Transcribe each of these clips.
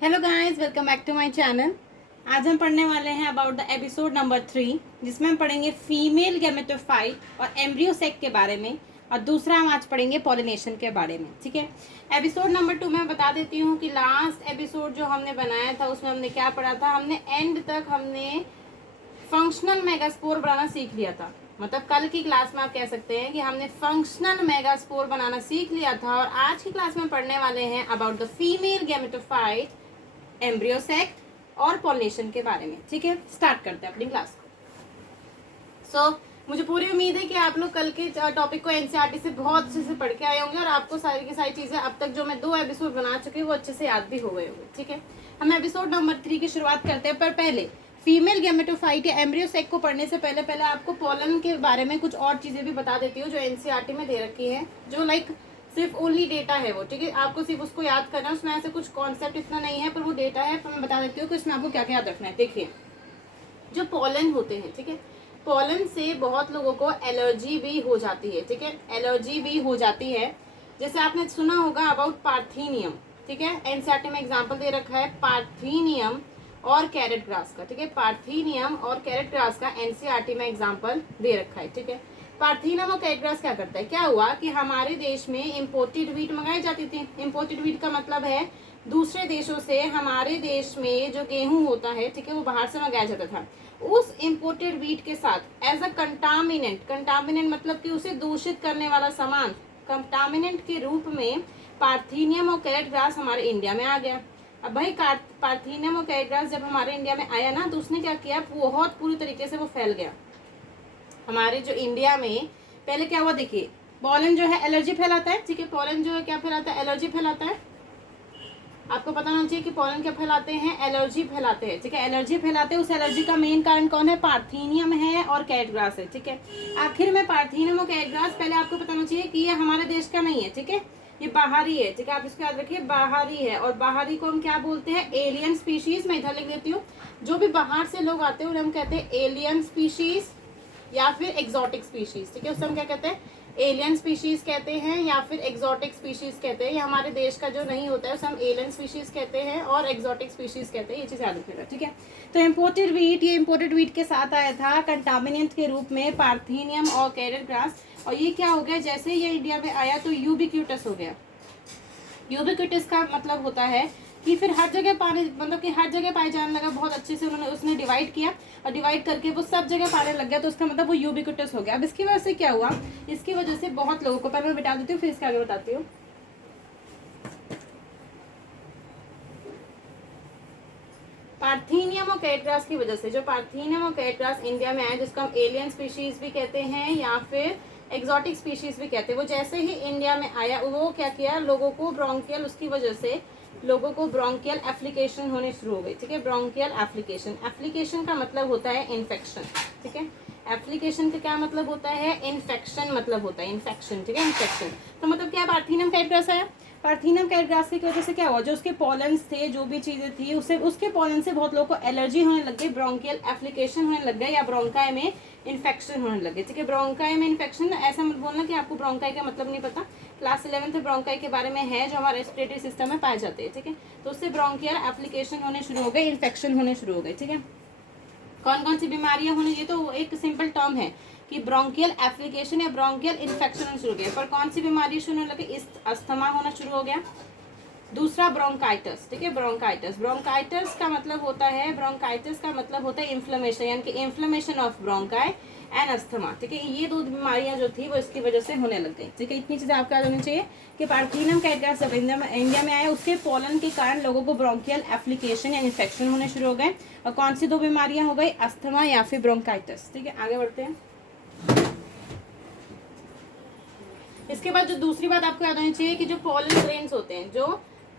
Hello guys, welcome back to my channel. आज हम पढ़ने वाले हैं अबाउट द एपिसोड नंबर 3, जिसमें हम पढ़ेंगे फीमेल गैमेटोफाइट और एम्ब्रियो सेक के बारे में, और दूसरा हम आज पढ़ेंगे पॉलिनेशन के बारे में। ठीक है, एपिसोड नंबर 2 में बता देती हूँ कि लास्ट एपिसोड जो हमने बनाया था उसमें हमने क्या पढ़ा था। हमने एंड तक हमने फंक्शनल मेगास्पोर बनाना सीख लिया था। मतलब कल की क्लास में आप कह सकते हैं कि हमने फंक्शनल मेगास्पोर बनाना सीख लिया था, और आज की क्लास में पढ़ने वाले हैं about the female gametophyte, embryo sac और पॉलिनेशन के बारे में। ठीक है, स्टार्ट करते हैं अपनी क्लास को। मुझे पूरी उम्मीद है कि आप लोग कल के टॉपिक को एनसीईआरटी से बहुत अच्छे से पढ़ के आए होंगे, और आपको सारी की सारी चीजें अब तक जो मैं 2 एपिसोड बना चुकी हूँ वो अच्छे से याद भी हो गए होंगे। ठीक है, हम एपिसोड नंबर 3 की शुरुआत करते हैं, पर पहले फीमेल गैमेटोफाइट या एम्ब्रियो सेक को पढ़ने से पहले आपको पॉलन के बारे में कुछ और चीजें भी बता देती हूँ जो एनसीईआरटी में दे रखी है, जो लाइक सिर्फ ओनली डेटा है वो। ठीक है, आपको सिर्फ उसको याद करना है, उसमें ऐसे कुछ कॉन्सेप्ट इतना नहीं है, पर वो डेटा है। तो मैं बता देती हूँ कि इसमें आपको क्या क्या याद रखना है। देखिए, जो पॉलन होते हैं, ठीक है, पॉलन से बहुत लोगों को एलर्जी भी हो जाती है। ठीक है, एलर्जी भी हो जाती है। जैसे आपने सुना होगा अबाउट पार्थीनियम। ठीक है, एनसीईआरटी में एग्जाम्पल दे रखा है पार्थीनियम और कैरेट ग्रास का। ठीक है, पार्थीनियम और कैरेट ग्रास का एनसीईआरटी में एग्जाम्पल दे रखा है। ठीक है, पार्थीनियम और कैरेट ग्रास क्या करता है, क्या हुआ कि हमारे देश में इम्पोर्टेड वीट मंगाई जाती थी। इम्पोर्टेड वीट का मतलब है दूसरे देशों से हमारे देश में जो गेहूं होता है, ठीक है, वो बाहर से मंगाया जाता था। उस इम्पोर्टेड वीट के साथ एज अ कंटामिनेंट मतलब कि उसे दूषित करने वाला सामान, कंटामिनेंट के रूप में पार्थीनियम और कैरेट ग्रास हमारे इंडिया में आ गया। अब भाई पार्थीनियम और कैरेट ग्रास जब हमारे इंडिया में आया ना, तो उसने क्या किया, बहुत पूरी तरीके से वो फैल गया हमारे जो इंडिया में। पहले क्या हुआ, देखिए, पॉलन जो है एलर्जी फैलाता है। ठीक है, पॉलन जो है क्या फैलाता है, एलर्जी फैलाता है। आपको पता होना चाहिए कि पॉलन क्या फैलाते हैं, एलर्जी फैलाते हैं। ठीक है, एलर्जी फैलाते हैं। उस एलर्जी का मेन कारण कौन है, पार्थीनियम है और कैरेट ग्रास है। ठीक है, आखिर में पार्थीनियम और कैरेट ग्रास, पहले आपको पता होना चाहिए कि ये हमारे देश का नहीं है। ठीक है, ये बाहरी है। ठीक है, आप इसको याद रखिए, बाहरी है। और बाहरी को हम क्या बोलते हैं, एलियन स्पीशीज। मैं इधर लिख देती हूँ, जो भी बाहर से लोग आते हैं उन्हें हम कहते हैं एलियन स्पीशीज या फिर एक्सोटिक स्पीशीज। ठीक है, उससे हम क्या कहते हैं, एलियन स्पीशीज कहते हैं या फिर एक्सोटिक स्पीशीज कहते हैं। ये हमारे देश का जो नहीं होता है उसे हम एलियन स्पीशीज कहते हैं और एक्सोटिक स्पीशीज कहते हैं। ये चीज याद रखिएगा। ठीक है, तो इम्पोर्टेड वीट, ये इम्पोर्टेड वीट के साथ आया था कंटामिनेंट के रूप में पार्थीनियम और कैरेट ग्रास। और ये क्या हो गया, जैसे ये इंडिया में आया तो यूबिक्यूटस हो गया। यूबिक्यूटस का मतलब होता है कि फिर हर जगह पाने, मतलब कि हर जगह पाए जाने लगा। बहुत अच्छे से उन्होंने उसने डिवाइड किया, और डिवाइड करके वो सब जगह पाने लग गया, तो उसका मतलब वो यूबिक्यूटस हो गया। अब इसकी वजह से क्या हुआ, इसकी वजह से बहुत लोगों को, पहले मैं बता देती हूँ फिर इसके आगे बताती हूँ। पार्थीनियम और कैरेट ग्रास की वजह से, जो पार्थीनियम और कैरेट ग्रास इंडिया में आया, जिसको हम एलियन स्पीशीज भी कहते हैं या फिर एक्सोटिक स्पीशीज भी कहते हैं, वो जैसे ही इंडिया में आया वो क्या किया, लोगों को ब्रोंकियल, उसकी वजह से लोगों को ब्रोंकियल एप्लीकेशन होनी शुरू हो गई। ठीक है, ब्रोंकियल एप्लीकेशन, एप्लीकेशन का मतलब होता है इन्फेक्शन। ठीक है, एप्लीकेशन का क्या मतलब होता है, इन्फेक्शन मतलब होता है इन्फेक्शन। ठीक है, इन्फेक्शन तो मतलब क्या, पार्थीनियम कैरेट ग्रास आया। पार्थीनियम कैरेट ग्रास की वजह से क्या हुआ, जो उसके पॉलन्स थे, जो भी चीजें थी, उससे उसके पॉलन से बहुत लोगों को एलर्जी होने लग गई, ब्रोंकियल एप्लीकेशन होने लग गया, या ब्रोंकाई में इन्फेक्शन होने लगे। ठीक है, ब्रोंकाई में इन्फेक्शन, ऐसा मत बोलना कि आपको ब्रोंकाई का मतलब नहीं पता। क्लास 11 में ब्रोंकाई के बारे में है, जो हमारे रेस्पिरेटरी सिस्टम में पाए जाते हैं। ठीक है, तो उससे ब्रोंकियल एप्लीकेशन होने शुरू हो गए, इन्फेक्शन होने शुरू हो गए। ठीक है, कौन कौन सी बीमारियां होने, ये तो एक सिंपल टर्म है कि ब्रोंकियल एप्लीकेशन या ब्रोंकियल इन्फेक्शन होना शुरू हो गया। पर कौन सी बीमारी शुरू होने लगी, इस अस्थमा होना शुरू हो गया। दूसरा ब्रोंकाइटिस। ठीक है, ब्रोंकाइटिस, ब्रोंकाइटिस का मतलब होता है, ब्रोंकाइटिस का मतलब होता है इन्फ्लेमेशन, यानी कि inflammation of bronchi and asthma. ठीक है, ये 2 बीमारियां जो थी वो इसकी वजह से होने लग गई। ठीक है, इतनी चीजें आपको याद होनी चाहिए कि पार्थीनियम कैरेट ग्रास जब इंडिया में आया, उसके पॉलन के कारण लोगों को ब्रोंकियल एप्लीकेशन या इन्फेक्शन होने शुरू हो गए। और कौन सी 2 बीमारियां हो गई, अस्थमा या फिर ब्रोंकाइटिस। ठीक है, आगे बढ़ते हैं। इसके बाद जो दूसरी बात आपको याद होनी चाहिए कि जो पॉलन ग्रेन्स होते हैं, जो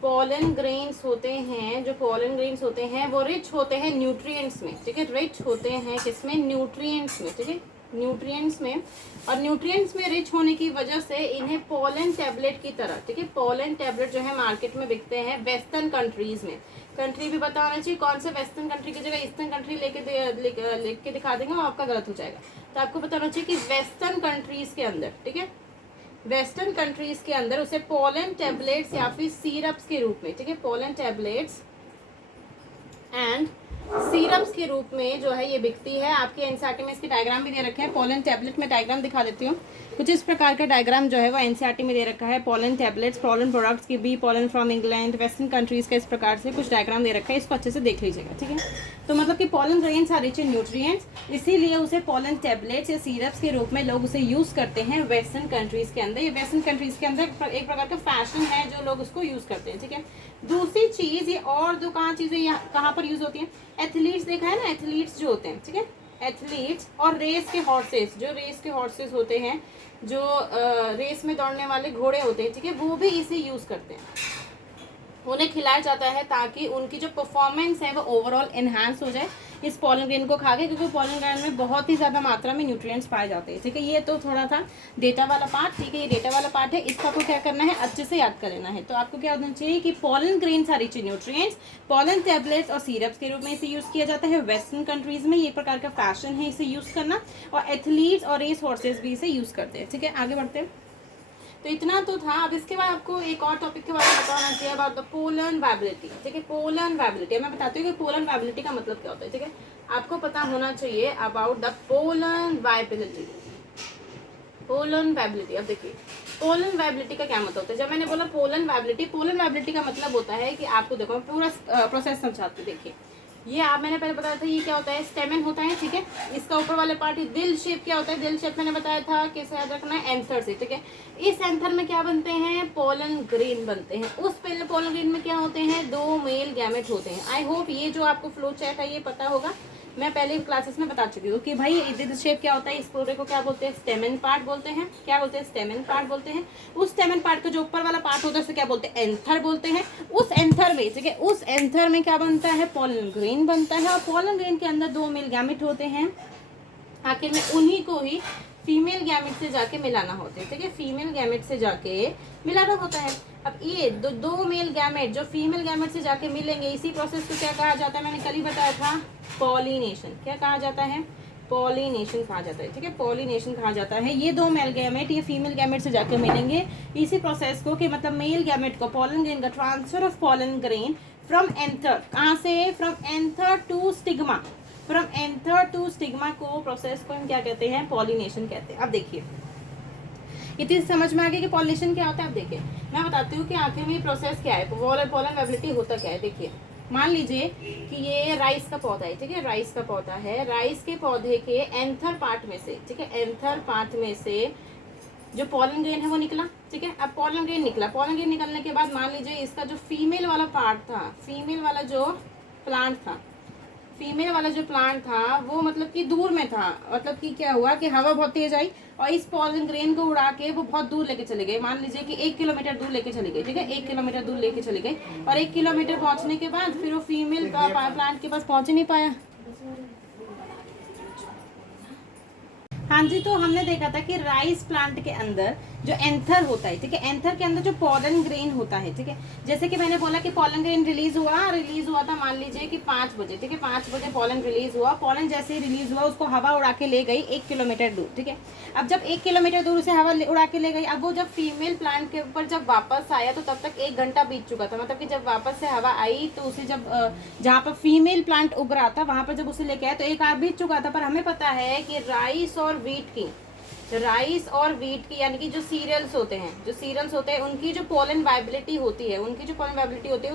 पॉलन ग्रेन्स होते हैं, जो पॉलन ग्रेन्स होते हैं वो रिच होते हैं न्यूट्रिएंट्स में। ठीक है, रिच होते हैं किसमें, न्यूट्रिएंट्स में। ठीक है, न्यूट्रिएंट्स में, और न्यूट्रिएंट्स में रिच होने की वजह से इन्हें पॉलन टैबलेट की तरह, ठीक है, पॉलन टैबलेट जो है मार्केट में बिकते हैं वेस्टर्न कंट्रीज में। कंट्री भी पता होना चाहिए, कौन से वेस्टर्न कंट्री की जगह ईस्टर्न कंट्री लेके दिखा देंगे और आपका गलत हो जाएगा। तो आपको पता होना चाहिए कि वेस्टर्न कंट्रीज के अंदर, ठीक है, वेस्टर्न कंट्रीज के अंदर उसे पोलन टैबलेट्स या फिर सिरप्स के रूप में, ठीक है, पोलन टैबलेट्स एंड सीरप्स के रूप में जो है ये बिकती है। आपके एनसीईआरटी में इसके डायग्राम भी दे रखे हैं। पोलन टैबलेट में डायग्राम दिखा देती हूँ। कुछ इस प्रकार का डायग्राम जो है वो एनसीईआरटी में दे रखा है। पोलन टैबलेट्स, पोलन प्रोडक्ट्स की बी, pollen from England, western countries का इस प्रकार से कुछ डायग्राम दे रखा है। इसको अच्छे से देख लीजिएगा, ठीक है। तो मतलब कि pollen grains are rich in nutrients, इसीलिए उसे पोलन टैबलेट्स या सीरप्स के रूप में लोग उसे यूज़ करते हैं वेस्टर्न कंट्रीज़ के अंदर। ये वेस्टर्न कंट्रीज़ के अंदर एक प्रकार का फैशन है जो लोग उसको यूज़ करते हैं, ठीक है। दूसरी चीज़ ये और दो कहाँ चीज़ें यहाँ कहाँ पर यूज़ होती हैं, एथलीट्स देखा है ना, एथलीट्स जो होते हैं, ठीक है, एथलीट्स और रेस के हॉर्सेस, जो रेस के हॉर्सेस होते हैं, जो रेस में दौड़ने वाले घोड़े होते हैं, ठीक है, वो भी इसे यूज़ करते हैं। उन्हें खिलाया जाता है ताकि उनकी जो परफॉर्मेंस है वो ओवरऑल एनहांस हो जाए इस पोलन ग्रेन को खा के, क्योंकि पोलन ग्रेन में बहुत ही ज़्यादा मात्रा में न्यूट्रिएंट्स पाए जाते हैं, ठीक है। ये तो थोड़ा था डेटा वाला पार्ट, ठीक है, ये डेटा वाला पार्ट है। इसका आपको क्या करना है, अच्छे से याद कर लेना है। तो आपको क्या होना चाहिए कि pollen grains are rich in nutrients, pollen tablets और सीरप्स के रूप में इसे यूज़ किया जाता है वेस्टर्न कंट्रीज में। ये प्रकार का फैशन है इसे यूज़ करना, और एथलीट्स और रेस हॉर्सेस भी इसे यूज़ करते हैं, ठीक है। आगे बढ़ते हैं। तो इतना तो था। अब इसके बाद आपको एक और टॉपिक के बारे में बताना चाहिए, अबाउट द पोलन वायबिलिटी, ठीक है। पोलन वायबिलिटी मैं बताती हूँ कि पोलन वायबिलिटी का मतलब क्या होता है, ठीक है। आपको पता होना चाहिए about the pollen viability. Pollen viability, अब देखिए पोलन वायबिलिटी का क्या मतलब होता है। जब मैंने बोला पोलन वायबिलिटी का मतलब होता है कि आपको देखो पूरा प्रोसेस समझाती हूँ। देखिए ये आप मैंने पहले बताया था, ये क्या होता है, स्टेमन होता है, ठीक है। इसका ऊपर वाले पार्ट दिल शेप क्या होता है, दिल शेप मैंने बताया था कैसे याद रखना है, एंथर से, ठीक है। इस एंथर में क्या बनते हैं, पोलन ग्रेन बनते हैं। उस पोलन ग्रेन में क्या होते हैं, 2 मेल गैमेट होते हैं। आई होप ये जो आपको फ्लो चार्ट है ये पता होगा, मैं पहले क्लासेस में बता चुकी हूँ कि भाई दिल शेप क्या होता है। इस पूरे को क्या बोलते हैं, स्टेमन पार्ट बोलते हैं। क्या बोलते हैं, स्टेमन पार्ट बोलते हैं। उस स्टेमन पार्ट का जो ऊपर वाला पार्ट होता है उसे क्या बोलते हैं, एंथर बोलते हैं। उस एंथर में, ठीक है, उस एंथर में क्या बनता है, पोलन ग्रेन बनता है। और पोलन ग्रेन के अंदर 2 मेल गैमेट होते हैं। आखिर में उन्हीं को ही फीमेल गैमेट से जाके मिलाना होता है, ठीक है। फीमेल गैमेट से जाके मिलाना होता है। अब ये दो मेल गैमेट जो फीमेल गैमेट से जाके मिलेंगे, इसी प्रोसेस को क्या कहा जाता है, मैंने कल ही बताया था, पॉलिनेशन। क्या कहा जाता है, पॉलिनेशन कहा जाता है, ठीक है, पॉलिनेशन कहा जाता है। ये 2 मेल गैमेट ये फीमेल गैमेट से जाके मिलेंगे, इसी प्रोसेस को कि मतलब मेल गैमेट को पोलन ग्रेन का transfer of pollen grain from anther, कहाँ से, from anther to stigma, from anther to stigma को प्रोसेस को हम क्या कहते हैं, पॉलिनेशन कहते हैं। अब देखिए ये चीज समझ में आ गई कि पॉलिनेशन क्या होता है। अब देखिए मैं बताती हूँ कि आखिर में ये प्रोसेस क्या है, पोलन वायबिलिटी होता क्या है। देखिए मान लीजिए कि ये राइस का पौधा है, ठीक है, राइस का पौधा है। राइस के पौधे के एंथर पार्ट में से, ठीक है, एंथर पार्ट में से जो पोलन ग्रेन है वो निकला, ठीक है। अब पोलन ग्रेन निकला, पोलन ग्रेन निकलने के बाद मान लीजिए इसका जो फीमेल वाला पार्ट था, फीमेल वाला जो प्लांट था, फीमेल वाला जो प्लांट था वो मतलब कि दूर में था। मतलब कि क्या हुआ कि हवा बहुत तेज आई और इस पोलन ग्रेन को उड़ा के वो बहुत दूर लेके चले गए। मान लीजिए कि 1 किलोमीटर दूर लेके चले गए, ठीक है, 1 किलोमीटर दूर लेके चले गए। और 1 किलोमीटर पहुंचने के बाद फिर वो फीमेल प्लांट के पास पहुंच ही नहीं पाया। हाँ जी, तो हमने देखा था कि राइस प्लांट के अंदर जो एंथर होता है, ठीक है, एंथर के अंदर जो पोलन ग्रेन होता है, ठीक है, जैसे कि मैंने बोला कि पोलन ग्रेन रिलीज हुआ था मान लीजिए कि 5 बजे, ठीक है, 5 बजे पोलन रिलीज हुआ। पोलन जैसे ही रिलीज हुआ उसको हवा उड़ा के ले गई 1 किलोमीटर दूर, ठीक है। अब जब 1 किलोमीटर दूर उसे हवा उड़ा के ले गई, अब वो जब फीमेल प्लांट के ऊपर जब वापस आया तो तब तक 1 घंटा बीत चुका था। मतलब कि जब वापस से हवा आई तो उसे जब जहाँ पर फीमेल प्लांट उग रहा था वहां पर जब उसे लेके आया तो 1 आवर बीत चुका था। पर हमें पता है कि राइस और वीट की यानी कि जो सीरियल्स होते हैं उनकी जो पोलन वायबिलिटी होती है, वो कितनी होती है,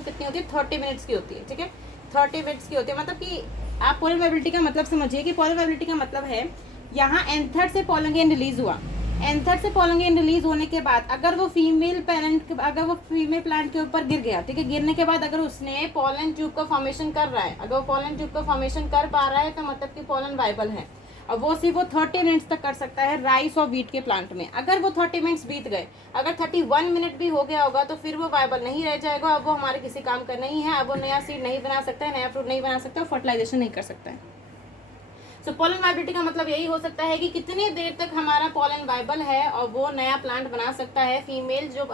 30 मिनट्स की होती है, ठीक है, 30 मिनट्स की होती है। मतलब कि आप पोलन वायबिलिटी का मतलब समझिए कि पोलन वायबिलिटी का मतलब है यहाँ एंथर से पोलन ग्रेन रिलीज हुआ, एंथर से पोलन ग्रेन रिलीज होने के बाद अगर वो फीमेल प्लांट के ऊपर गिर गया, ठीक है, गिरने के बाद अगर उसने पोलन ट्यूब का फॉर्मेशन कर रहा है, अगर वो पोलन ट्यूब का फॉर्मेशन कर पा रहा है तो मतलब कि पोलन वायबल है। और वो सिर्फ वो 30 मिनट्स तक कर सकता है राइस और वीट के प्लांट में। अगर वो 30 मिनट्स बीत गए, अगर 31 मिनट भी हो गया होगा तो फिर वो वायबल नहीं रह जाएगा। अब वो हमारे किसी काम का नहीं है। अब वो नया सीड नहीं बना सकता है, नया फ्रूट नहीं बना सकता, फर्टिलाइजेशन नहीं कर सकता है। सो पोलन वायबिलिटी का मतलब यही हो सकता है कि कितनी देर तक हमारा पोलन वायबल है और वो नया प्लांट बना सकता है। फीमेल जो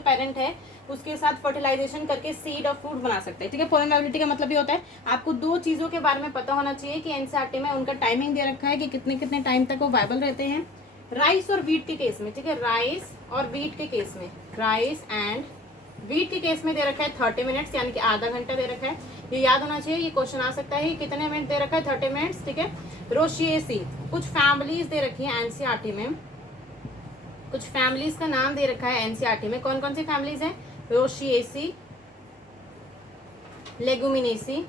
पेरेंट है उसके साथ फर्टिलाइजेशन करके सीड और फ्रूट बना सकते हैं, ठीक है। पोलन वायबिलिटी का मतलब ये होता है आपको 2 चीज़ों के बारे में पता होना चाहिए कि एनसीईआरटी में उनका टाइमिंग दे रखा है कि कितने कितने टाइम तक वो वायबल रहते हैं। राइस और वीट के केस में, ठीक है, राइस और वीट के केस में, राइस एंड वीट के केस में दे रखा है 30 मिनट्स, यानी कि आधा घंटा दे रखा है, ये याद होना चाहिए। ये क्वेश्चन आ सकता है कितने मिनट दे रखा है, 30 मिनट्स, ठीक है। रोशिएसी, कुछ फैमिलीज दे रखी है एनसीईआरटी में, कुछ फैमिलीज का नाम दे रखा है एनसीईआरटी में। कौन कौन सी फैमिलीज है? रोशिएसी, लेगुमिनेसी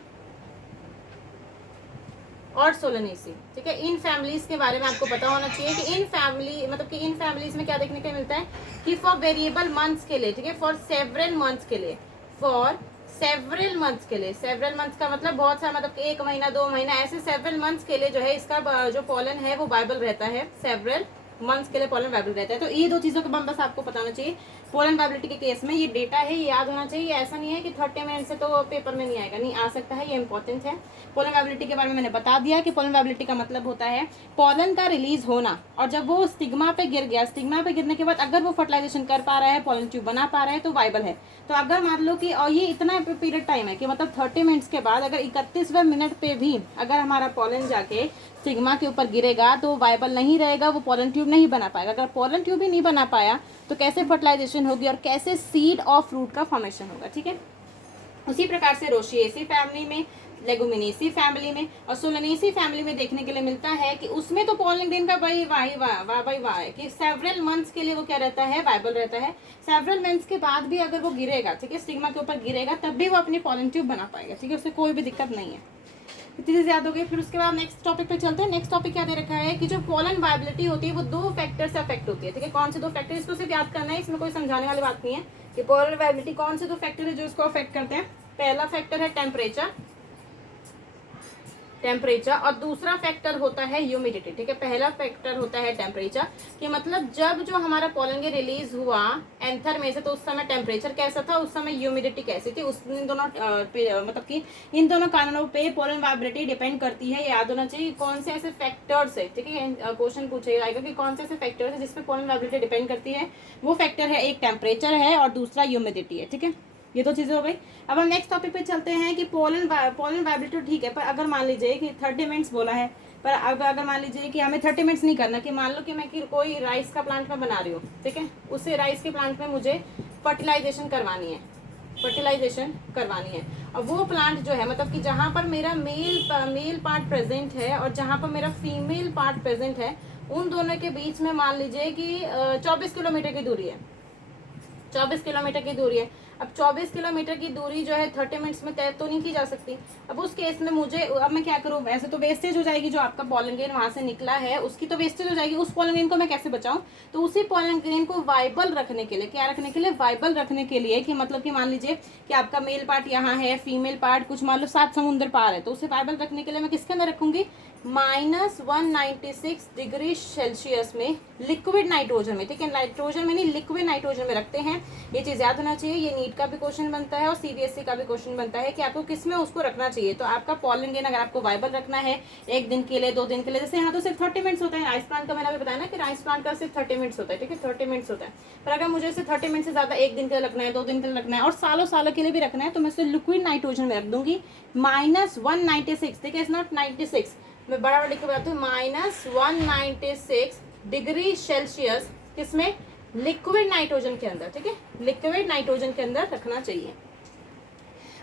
और सोलनेसी, ठीक है। इन फैमिलीज के बारे में आपको पता होना चाहिए कि इन फैमिली मतलब कि इन फैमिलीज में क्या देखने को मिलता है कि फॉर वेरिएबल मंथ्स के लिए, ठीक है, फॉर सेवरल मंथ्स के लिए, फॉर सेवरल मंथ्स के लिए, सेवरल मंथ्स का मतलब बहुत सारा, मतलब कि 1 महीना 2 महीना, ऐसे सेवरल मंथ्स के लिए जो है इसका जो पॉलन है वो वाइबल रहता है। सेवरल मंथ्स के लिए पोलन वाइबल रहता है। तो ये दो चीज़ों का बस आपको पता होना चाहिए। पोलन वाइबिलिटी के केस में ये डेटा है, ये याद होना चाहिए। ऐसा नहीं है कि 30 मिनट से तो पेपर में नहीं आएगा, नहीं आ सकता है, ये इंपॉर्टेंट है। पोलन वाइबिलिटी के बारे में मैंने बता दिया कि पोलन वाइबिलिटी का मतलब होता है पोलन का रिलीज होना, और जब वो स्टिग्मा पे गिर गया, स्टिग्मा पे गिरने के बाद अगर वो फर्टिलाइजेशन कर पा रहा है, पोलन ट्यूब बना पा रहा है, तो वाइबल है। तो अगर मान लो कि, और ये इतना पीरियड टाइम है कि मतलब 30 मिनट्स के बाद अगर 31वें मिनट पे भी अगर हमारा पोलन जाके स्टिग्मा के ऊपर गिरेगा तो वाइबल नहीं रहेगा, वो पोलन ट्यूब नहीं बना पाएगा। अगर पोलन ट्यूब ही नहीं बना पाया तो कैसे फर्टिलाइजेशन होगी और कैसे सीड ऑफ फ्रूट का फॉर्मेशन होगा, ठीक है। उसी प्रकार से रोशिएसी फैमिली में, लेगुमिनेसी फैमिली में और सोलनेसी फैमिली में देखने के लिए मिलता है कि उसमें तो पोलन ग्रेन का भाई वाह है कि सेवरल मंथ्स के लिए वो क्या रहता है, वाइबल रहता है। सेवरल मंथ्स के बाद भी अगर वो गिरेगा, ठीक है, स्टिग्मा के ऊपर गिरेगा, तब भी वो अपनी पोलन ट्यूब बना पाएगा, ठीक है, उससे कोई भी दिक्कत नहीं है। इतनी चीज़ याद हो गई। फिर उसके बाद नेक्स्ट टॉपिक पे चलते हैं। नेक्स्ट टॉपिक क्या दे रखा है कि जो पोलन वाइबिलिटी होती है वो 2 फैक्टर से अफेक्ट होती है, ठीक है। कौन से 2 फैक्टर, इसको सिर्फ याद करना है, इसमें कोई समझाने वाली बात नहीं है कि पोलन वाइबिलिटी कौन से 2 फैक्टर है जो इसको अफेक्ट करते हैं। पहला फैक्टर है टेम्परेचर, और दूसरा फैक्टर होता है ह्यूमिडिटी, ठीक है। पहला फैक्टर होता है टेम्परेचर, कि मतलब जब जो हमारा पोलन ग्रेन रिलीज हुआ एंथर में से, तो उस समय टेम्परेचर कैसा था, उस समय ह्यूमिडिटी कैसी थी, उस इन दोनों मतलब कि इन दोनों कारणों पे पोलन वाइबिलिटी डिपेंड करती है। याद होना चाहिए कौन से ऐसे फैक्टर्स है, ठीक है। क्वेश्चन पूछे जाएगा कि कौन से ऐसे फैक्टर्स है जिसपे पोलन वाइबिलिटी डिपेंड करती है। वो फैक्टर है, एक टेम्परेचर है और दूसरा ह्यूमिडिटी है, ठीक है। ये 2 चीज़ें हो गई। अब हम नेक्स्ट टॉपिक पे चलते हैं कि पोलन वाइबिलिटी ठीक है, पर अगर मान लीजिए कि 30 मिनट्स बोला है, पर अगर मान लीजिए कि हमें 30 मिनट्स नहीं करना, कि मान लो कि मैं कोई राइस का प्लांट में बना रही हूँ, ठीक है, उससे राइस के प्लांट में मुझे फर्टिलाइजेशन करवानी है। और वो प्लांट जो है, मतलब कि जहाँ पर मेरा मेल पार्ट प्रेजेंट है और जहाँ पर मेरा फीमेल पार्ट प्रेजेंट है, उन दोनों के बीच में मान लीजिए कि 24 किलोमीटर की दूरी है, 24 किलोमीटर की दूरी है। अब 24 किलोमीटर की दूरी जो है 30 मिनट्स में तय तो नहीं की जा सकती। अब उस केस में मुझे, अब मैं क्या करूँ, वैसे तो वेस्टेज हो जाएगी, जो आपका पोलन ग्रेन वहाँ से निकला है उसकी तो वेस्टेज हो जाएगी। उस पोलन ग्रेन को मैं कैसे बचाऊँ? तो उसी पोलन ग्रेन को वाइबल रखने के लिए, क्या रखने के लिए, वाइबल रखने के लिए, कि मतलब कि मान लीजिए कि आपका मेल पार्ट यहाँ है, फीमेल पार्ट कुछ मान लो 7 समुद्र पार है, तो उसे वाइबल रखने के लिए मैं किसके अंदर रखूंगी, -196 डिग्री सेल्सियस में लिक्विड नाइट्रोजन में, ठीक है। नाइट्रोजन में नहीं, लिक्विड नाइट्रोजन में रखते हैं। ये चीज़ याद होना चाहिए। ये नीट का भी क्वेश्चन बनता है और सीबीएसई का भी क्वेश्चन बनता है कि आपको किस में उसको रखना चाहिए। तो आपका पोलन ग्रेन अगर आपको वाइबल रखना है 1 दिन के लिए, 2 दिन के लिए, जैसे यहाँ तो सिर्फ 30 मिनट्स होता है। राइस प्लांट का मैंने अभी बताया ना कि राइस प्लांट का सिर्फ 30 मिनट्स होता है, ठीक है, 30 मिनट्स होता है। पर अगर मुझे इसे 30 मिनट से ज़्यादा 1 दिन के लिए रखना है, 2 दिन के लिए रखना है और सालों के लिए भी रखना है, तो मैं इसे लिक्विड नाइट्रोजन में रख दूंगी -196, ठीक है, इट्स नॉट 96, मैं बड़ा लिख के बताती हूँ, -196 डिग्री सेल्सियस, किसमें, लिक्विड नाइट्रोजन के अंदर, ठीक है, लिक्विड नाइट्रोजन के अंदर रखना चाहिए।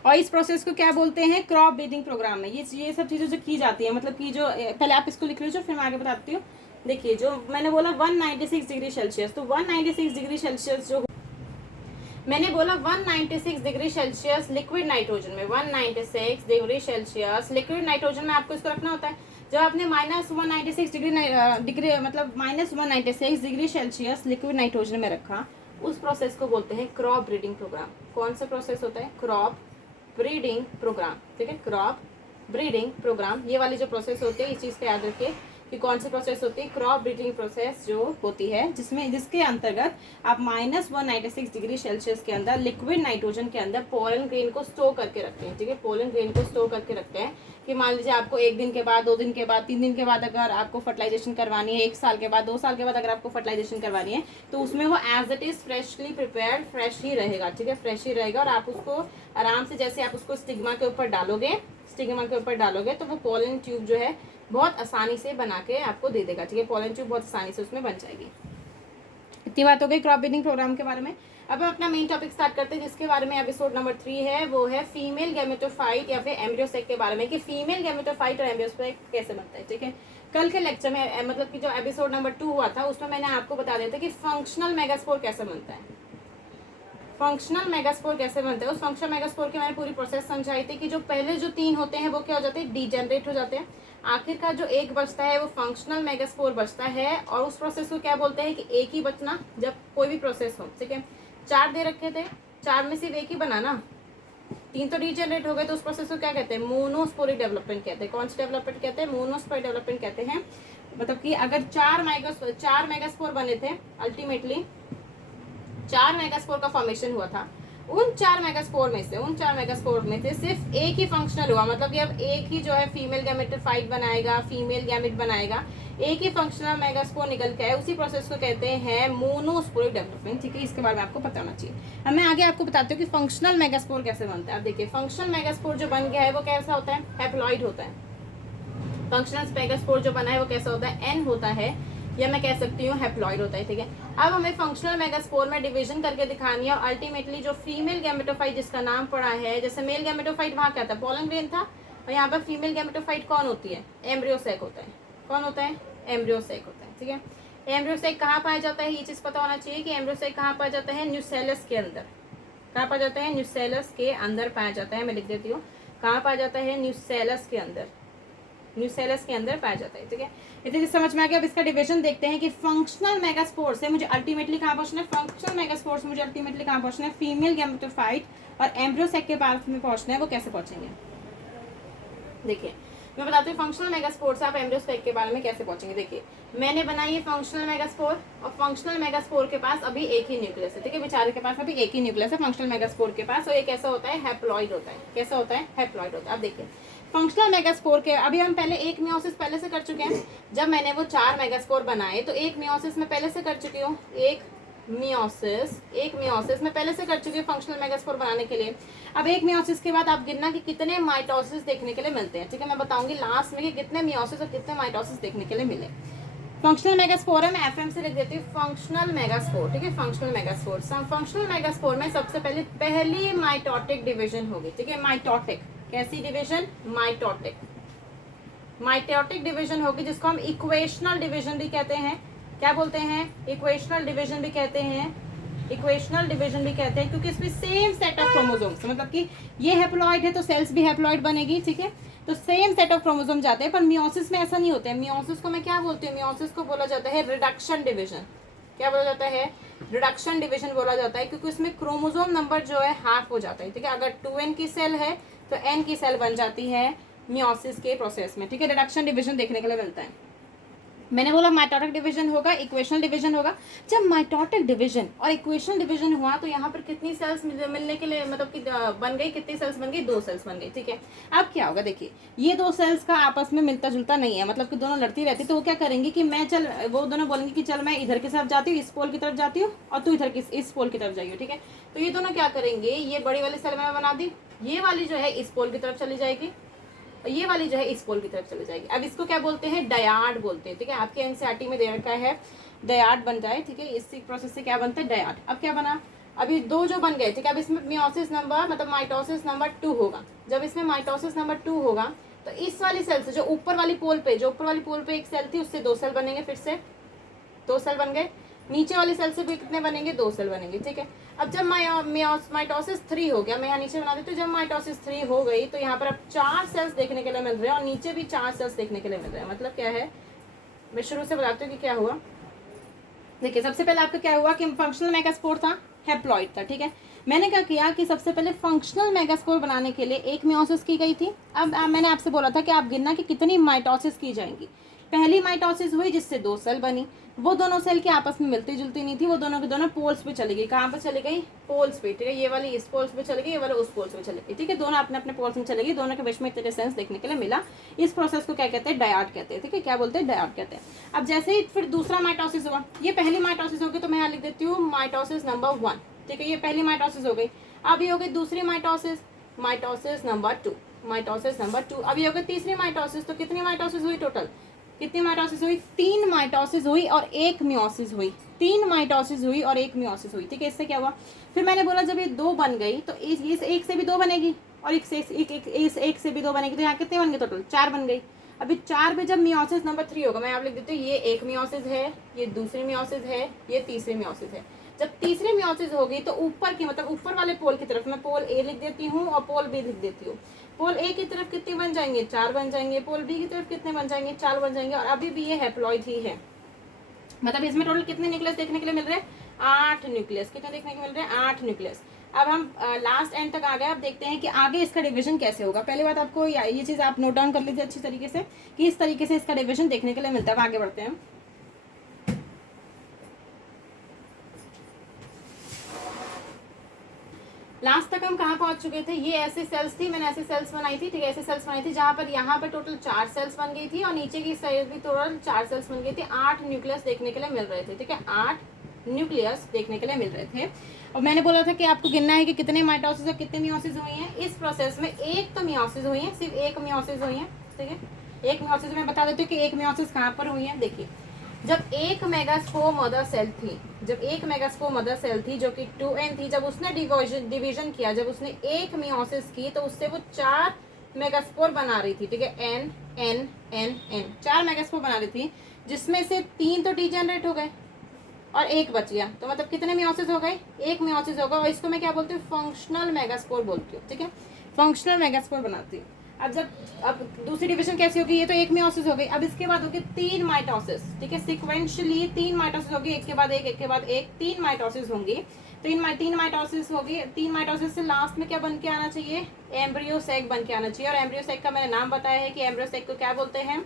और इस प्रोसेस को क्या बोलते हैं, क्रॉप ब्रीडिंग प्रोग्राम में ये सब चीज़ें जो की जाती है, मतलब कि जो पहले आप इसको लिख लीजिए, फिर मैं आगे बताती हूँ। देखिए जो मैंने बोला 196 डिग्री सेल्सियस, तो 196 डिग्री सेल्सियस जो मैंने बोला 196 डिग्री सेल्सियस लिक्विड नाइट्रोजन में, 196 डिग्री सेल्सियस लिक्विड नाइट्रोजन में आपको इसको रखना होता है। जब आपने -196 डिग्री मतलब -196 डिग्री सेल्सियस लिक्विड नाइट्रोजन में रखा, उस प्रोसेस को बोलते हैं क्रॉप ब्रीडिंग प्रोग्राम। कौन सा प्रोसेस होता है, क्रॉप ब्रीडिंग प्रोग्राम, ठीक है, क्रॉप ब्रीडिंग प्रोग्राम। ये वाली जो प्रोसेस होती है, इस चीज़ को याद रखिए कि कौन सी प्रोसेस होती है, क्रॉप ब्रीडिंग प्रोसेस जो होती है, जिसके अंतर्गत आप -196 डिग्री सेल्सियस के अंदर लिक्विड नाइट्रोजन के अंदर पोलन ग्रेन को स्टोर करके रखते हैं, ठीक है, पोलन ग्रेन को स्टोर करके रखते हैं। कि मान लीजिए आपको 1 दिन के बाद, 2 दिन के बाद, 3 दिन के बाद अगर आपको फर्टिलाइजेशन करवानी है, 1 साल के बाद, 2 साल के बाद अगर आपको फर्टिलाइजेशन करवानी है, तो उसमें वो as it is freshly prepared, fresh ही रहेगा, ठीक है, फ्रेश ही रहेगा। और आप उसको आराम से, जैसे आप उसको स्टिग्मा के ऊपर डालोगे तो वो पोलन ट्यूब जो है बहुत आसानी से बना के आपको दे देगा, ठीक है, पोलन ट्यूब बहुत आसानी से उसमें बन जाएगी। इतनी बात हो गई क्रॉप ब्रीडिंग प्रोग्राम के बारे में। अब हम अपना मेन टॉपिक स्टार्ट करते हैं, जिसके बारे में एपिसोड नंबर 3 है, वो है फीमेल गैमेटोफाइट या फिर एम्ब्रियो सेक के बारे में, कि फीमेल गैमेटोफाइट और एम्ब्रियो सेक कैसे बनता है। ठीक है, कल के लेक्चर में मतलब कि जो एपिसोड नंबर 2 हुआ था उसमें मैंने आपको बता दिया था कि फंक्शनल मेगास्पोर कैसे बनता है। फंक्शनल मेगास्पोर कैसे बनते हैं, उस फंक्शनल मेगास्पोर की मैंने पूरी प्रोसेस समझाई थी कि जो पहले जो 3 होते हैं वो क्या हो जाते हैं, डीजेनरेट हो जाते हैं। आखिरकार जो एक बचता है वो फंक्शनल मेगास्पोर बचता है, और उस प्रोसेस को क्या बोलते हैं कि एक ही बचना जब कोई भी प्रोसेस हो। ठीक है, 4 दे रखे थे, 4 में सिर्फ एक ही बना ना, 3 तो डीजेनरेट हो गए, तो उस प्रोसेस को क्या कहते हैं, मोनोस्पोरिक डेवलपमेंट कहते हैं। कौन सी डेवलपमेंट कहते हैं, मोनोस्पोरिक डेवलपमेंट कहते हैं। मतलब कि अगर 4 मेगास्पोर बने थे, अल्टीमेटली 4 मेगास्पोर का फॉर्मेशन हुआ था, उन 4 मेगास्पोर में से सिर्फ एक ही फंक्शनल हुआ, मतलब कि अब एक ही जो है फीमेल गैमेटोफाइट बनाएगा, फीमेल गैमेट बनाएगा, एक ही फंक्शनल मेगास्पोर निकल के आए, उसी प्रोसेस को कहते हैं मोनोस्पोरिक डेवलपमेंट। ठीक है, इसके बारे में आपको पता होना चाहिए। अब मैं आगे आपको बताती हूँ कि फंक्शनल मेगास्पोर कैसे बनता है। अब देखिए, फंक्शनल मेगास्पोर जो बन गया है वो कैसा होता है, हैप्लॉइड होता है। फंक्शनल मेगास्पोर जो बना है वो कैसा होता है, एन होता है, या मैं कह सकती हूँ हैप्लॉइड होता है। ठीक है, अब हमें फंक्शनल मेगास्पोर में डिवीजन करके दिखानी है, और अल्टीमेटली जो फीमेल गैमेटोफाइट जिसका नाम पड़ा है, जैसे मेल गैमेटोफाइट वहाँ क्या था, पोलन ग्रेन था, और यहाँ पर फीमेल गैमेटोफाइट कौन होती है, एम्ब्रियो सेक होता है। कौन होता है, एम्ब्रियो सेक होता है। ठीक है, एम्ब्रियो सेक कहाँ पाया जाता है, ये चीज़ पता होना चाहिए कि एम्ब्रियो सेक कहाँ पाया जाता है, न्यूसेलस के अंदर। कहाँ पाया जाता है, न्यूसेलस के अंदर पाया जाता है। मैं लिख देती हूँ, कहाँ पाया जाता है, न्यूसेलस के अंदर, न्यूसेलस के अंदर पाया जाता है। ठीक है, इतनी समझ में आ गया। अब इसका डिवीजन देखते हैं कि फंक्शनल मेगास्पोर से मुझे अल्टीमेटली कहाँ पहुंचना है, फंक्शनल मेगास्पोर से मुझे अल्टीमेटली कहाँ पहुंचना है, फीमेल गैमेटोफाइट और एम्ब्रियो सेक के पास में पहुंचना है। वो कैसे पहुंचेंगे, देखिए मैं बताती हूँ फंक्शनल मेगास्पोर से आप एम्ब्रियो सेक के बारे में कैसे पहुंचेंगे। देखिए, मैंने बनाई है फंक्शनल मेगास्पोर, और फंक्शनल मेगास्पोर के पास अभी एक ही न्यूक्लियस है। ठीक है, बेचारे के पास अभी एक ही न्यूक्लियस है फंक्शनल मेगास्पोर के पास, और ये कैसा होता है, हैप्लॉइड होता है। कैसा होता है, हैप्लॉइड होता है। अब देखिए, फंक्शनल मेगास्पोर के अभी हम पहले एक मियोसिस पहले से कर चुके हैं। जब मैंने वो 4 मेगास्पोर बनाए तो एक मियोसिस में पहले से कर चुकी हूँ, एक मियोसिस में पहले से कर चुकी हूँ फंक्शनल मेगास्पोर बनाने के लिए। अब एक मियोसिस के बाद आप गिनना कि कितने माइटोसिस देखने के लिए मिलते हैं। ठीक है, मैं बताऊंगी लास्ट में कि कितने मियोसिस और कितने माइटोसिस देखने के लिए मिले। फंक्शनल मेगास्पोर है, मैं एफएम से लिख देती हूँ फंक्शनल मेगास्पोर। ठीक है, फंक्शनल मेगास्पोर, फंक्शनल मेगास्पोर में सबसे पहले पहली माइटोटिक डिवीजन होगी। ठीक है, माइटोटिक, कैसी डिवीजन, माइटोटिक डिवीजन होगी, जिसको हम इक्वेशनल डिवीजन भी कहते हैं। क्या बोलते हैं, इक्वेशनल डिवीजन भी कहते हैं, इक्वेशनल डिवीजन भी कहते हैं, क्योंकि इसमें सेम सेट ऑफ क्रोमोसोम्स, मतलब कि ये हैप्लॉइड है तो सेल्स भी हैप्लॉइड बनेगी। ठीक है, तो सेम सेट ऑफ क्रोमोसोम जाते हैं, पर मियोसिस में ऐसा नहीं होता है। मियोसिस को मैं क्या बोलती हूँ, मियोसिस को बोला जाता है रिडक्शन डिवीजन। क्या बोला जाता है, रिडक्शन डिवीजन बोला जाता है, क्योंकि उसमें क्रोमोसोम नंबर जो है हाफ हो जाता है। ठीक है, अगर 2n की सेल है तो n की सेल बन जाती है मियोसिस के प्रोसेस में। ठीक है, रिडक्शन डिवीजन देखने के लिए मिलता है। मैंने बोला माइटोटिक डिवीजन होगा, इक्वेशनल डिवीजन होगा। जब माइटोटिक डिवीजन और इक्वेशनल डिवीजन हुआ तो यहाँ पर कितनी सेल्स मिलने के लिए, मतलब कि बन गई, कितनी सेल्स बन गई, 2 सेल्स बन गई। ठीक है, अब क्या होगा, देखिए ये 2 सेल्स का आपस में मिलता जुलता नहीं है, मतलब कि दोनों लड़ती रहती, तो वो क्या करेंगी कि वो दोनों बोलेंगे कि चल मैं इधर की तरफ जाती हूँ, इस पोल की तरफ जाती हूँ, और तू इधर की इस पोल की तरफ जाइए। ठीक है, तो ये दोनों क्या करेंगे, ये बड़ी वाली सेल में बना दी, ये वाली जो है इस पोल की तरफ चली जाएगी, और ये वाली जो है इस पोल की तरफ चली जाएगी। अब इसको क्या बोलते हैं, डायाड बोलते हैं। ठीक है, आपके एनसीईआरटी में दे रखा है डायाड बन जाए। ठीक है, इसी प्रोसेस से क्या बनता है, डायाड। अब क्या बना, अभी 2 जो बन गए। ठीक है, अब इसमें मियोसिस नंबर मतलब माइटोसिस नंबर 2 होगा। जब इसमें माइटोसिस नंबर 2 होगा तो इस वाली सेल से जो ऊपर वाली पोल पे एक सेल थी, उससे 2 सेल बनेंगे, फिर से 2 सेल बन गए। नीचे वाली सेल से भी कितने बनेंगे, 2 सेल बनेंगे। ठीक है, अब जब माइटोसिस 3 हो गया, मैं यहाँ नीचे बना देती हूँ, जब माइटोसिस 3 हो गई तो यहाँ पर अब 4 सेल्स देखने के लिए मिल रहे हैं, और नीचे भी 4 सेल्स देखने के लिए मिल रहे हैं। मतलब क्या है, मैं शुरू से बताती हूँ कि क्या हुआ। देखिए, सबसे पहले आपका क्या हुआ कि फंक्शनल मेगास्पोर था, हैप्लॉइड था। ठीक है, मैंने क्या किया कि सबसे पहले फंक्शनल मेगास्पोर बनाने के लिए एक मियोसिस की गई थी। अब मैंने आपसे बोला था कि आप गिनना कि कितनी माइटोसिस की जाएंगी। पहली माइटोसिस हुई जिससे 2 सेल बनी, वो दोनों सेल की आपस में मिलती जुलती नहीं थी, वो दोनों के दोनों पोल्स पे चली गई। कहाँ पे चली गई, पोल्स पे। ठीक है, ये वाली इस पोल्स पे चली गई, ये वाला उस पोल्स पे चली गई। ठीक है, दोनों अपने अपने पोल्स में चली गई, दोनों के बीच में इतने सेंस देखने के लिए मिला। इस प्रोसेस को क्या कहते हैं, डायाड कहते हैं। ठीक है, क्या बोलते हैं, डायाड कहते हैं। अब जैसे ही फिर दूसरा माइटोसिस हुआ, ये पहली माइटोसिस होगी तो मैं यहाँ लिख देती हूँ माइटोसिस नंबर 1। ठीक है, ये पहली माइटोसिस हो गई। अब ये हो गई दूसरी mitosis, mitosis number 2, mitosis number 2। अब ये हो गई तीसरी माइटोसिस, तो कितनी माइटोसिस हुई टोटल, कितनी माइटोसिस हुई? 3 माइटोसिस हुई और 1 मियोसिस हुई। 3 माइटोसिस हुई और 1 मियोसिस हुई। ठीक है, इससे क्या हुआ? फिर मैंने बोला जब ये 2 बन गई तो इस एक से भी 2 बनेगी और एक से भी 2 बनेगी, तो यहाँ कितने बन गए टोटल? 4 बन गई। अभी 4 पे जब मियोसिस नंबर 3 होगा, मैं आप लिख देती हूँ, ये एक मियोसिस है, ये दूसरी मियोसिस है, ये तीसरी मियोसिस है। जब तीसरी मियोसिस होगी तो ऊपर की मतलब ऊपर वाले पोल की तरफ मैं पोल ए लिख देती हूँ और पोल बी लिख देती हूँ। पोल ए की तरफ कितने बन जाएंगे? 4 बन जाएंगे। पोल बी की तरफ कितने बन जाएंगे? 4 बन जाएंगे। और अभी भी ये हैप्लॉइड ही है, मतलब इसमें टोटल कितने न्यूक्लियस देखने के लिए मिल रहे हैं? 8 न्यूक्लियस। कितने देखने को मिल रहे हैं? 8 न्यूक्लियस। अब हम लास्ट एंड तक आ गए। अब देखते हैं कि आगे इसका डिवीजन कैसे होगा। पहली बात आपको ये चीज़ आप नोट डाउन कर लीजिए अच्छी तरीके से कि इस तरीके से इसका डिवीजन देखने के लिए मिलता है। अब आगे बढ़ते हैं। लास्ट तक हम कहाँ पहुंच चुके थे? ये ऐसी सेल्स थी, मैंने ऐसी सेल्स बनाई थी। ठीक है, ऐसी सेल्स बनाई थी जहां पर यहाँ पर टोटल 4 सेल्स बन गई थी और नीचे की साइड भी टोटल 4 सेल्स बन गई थी। 8 न्यूक्लियस देखने के लिए मिल रहे थे। ठीक है, 8 न्यूक्लियस देखने के लिए मिल रहे थे। और मैंने बोला था कि आपको गिनना है कि कितने माइटोसिस और कितने मियोसिस हुई हैं। इस प्रोसेस में एक तो मियोसिस हुई है, सिर्फ एक मियोसिस हुई है। ठीक है, एक मियोसिस में बता देती हूँ कि एक मियोसिस कहाँ पर हुई है। देखिए, जब एक मेगास्पोर मदर सेल थी, जब एक मेगास्पोर मदर सेल थी जो कि 2n थी, जब उसने डिवीजन किया, जब उसने एक मियोसिस की तो उससे वो 4 मेगास्पोर बना रही थी। ठीक है, एन एन एन एन 4 मेगास्पोर बना रही थी, जिसमें से 3 तो डीजेनरेट हो गए और 1 बच गया। तो मतलब कितने मियोसिस हो गए? 1 मियोसिस होगा। और इसको मैं क्या बोलती हूँ? फंक्शनल मेगास्पोर बोलती हूँ। ठीक है, फंक्शनल मेगास्पोर बनाती हूँ। अब दूसरी डिवीजन कैसी होगी? ये तो 1 मियोसिस हो गई। अब इसके बाद होगी 3 माइटोसिस। ठीक है, सिक्वेंशियली 3 माइटोसिस होगी, एक के बाद एक के बाद एक, 3 माइटोसिस होंगी। 3 माइटोसिस होगी। 3 माइटोसिस से लास्ट में क्या बन के आना चाहिए? एम्ब्रियो सैक बन के आना चाहिए। और एम्ब्रियो सैक का मैंने नाम बताया है कि एम्ब्रियो सैक को क्या बोलते हैं?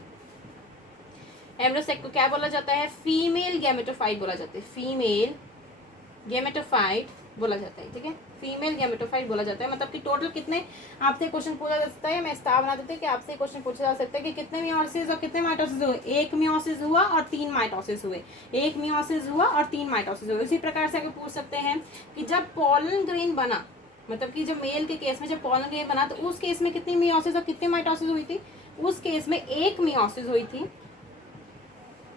एम्ब्रियो सैक को क्या बोला जाता है? फीमेल गैमेटोफाइट बोला जाता है। फीमेल गैमेटोफाइट बोला जाता है। ठीक है, फीमेल गैमेटोफाइट बोला जाता है। मतलब कि टोटल कितने, आपसे क्वेश्चन पूछा जा सकता है, मैं स्टार बना देती हूँ कि आपसे क्वेश्चन पूछा जा सकता है कि कितने मियोसिस और कितने माइटोसिस हुए? 1 मियोसिस हुआ और 3 माइटोसिस हुए। 1 मियोसिस हुआ और 3 माइटोसिस हुए। उसी प्रकार से अगर पूछ सकते हैं कि जब पॉलन ग्रेन बना, मतलब कि जब मेल के केस में जब पॉलन ग्रेन बना तो उस केस में कितनी मियोसिस और कितनी माइटोसिस हुई थी? उस केस में 1 मियोसिस हुई थी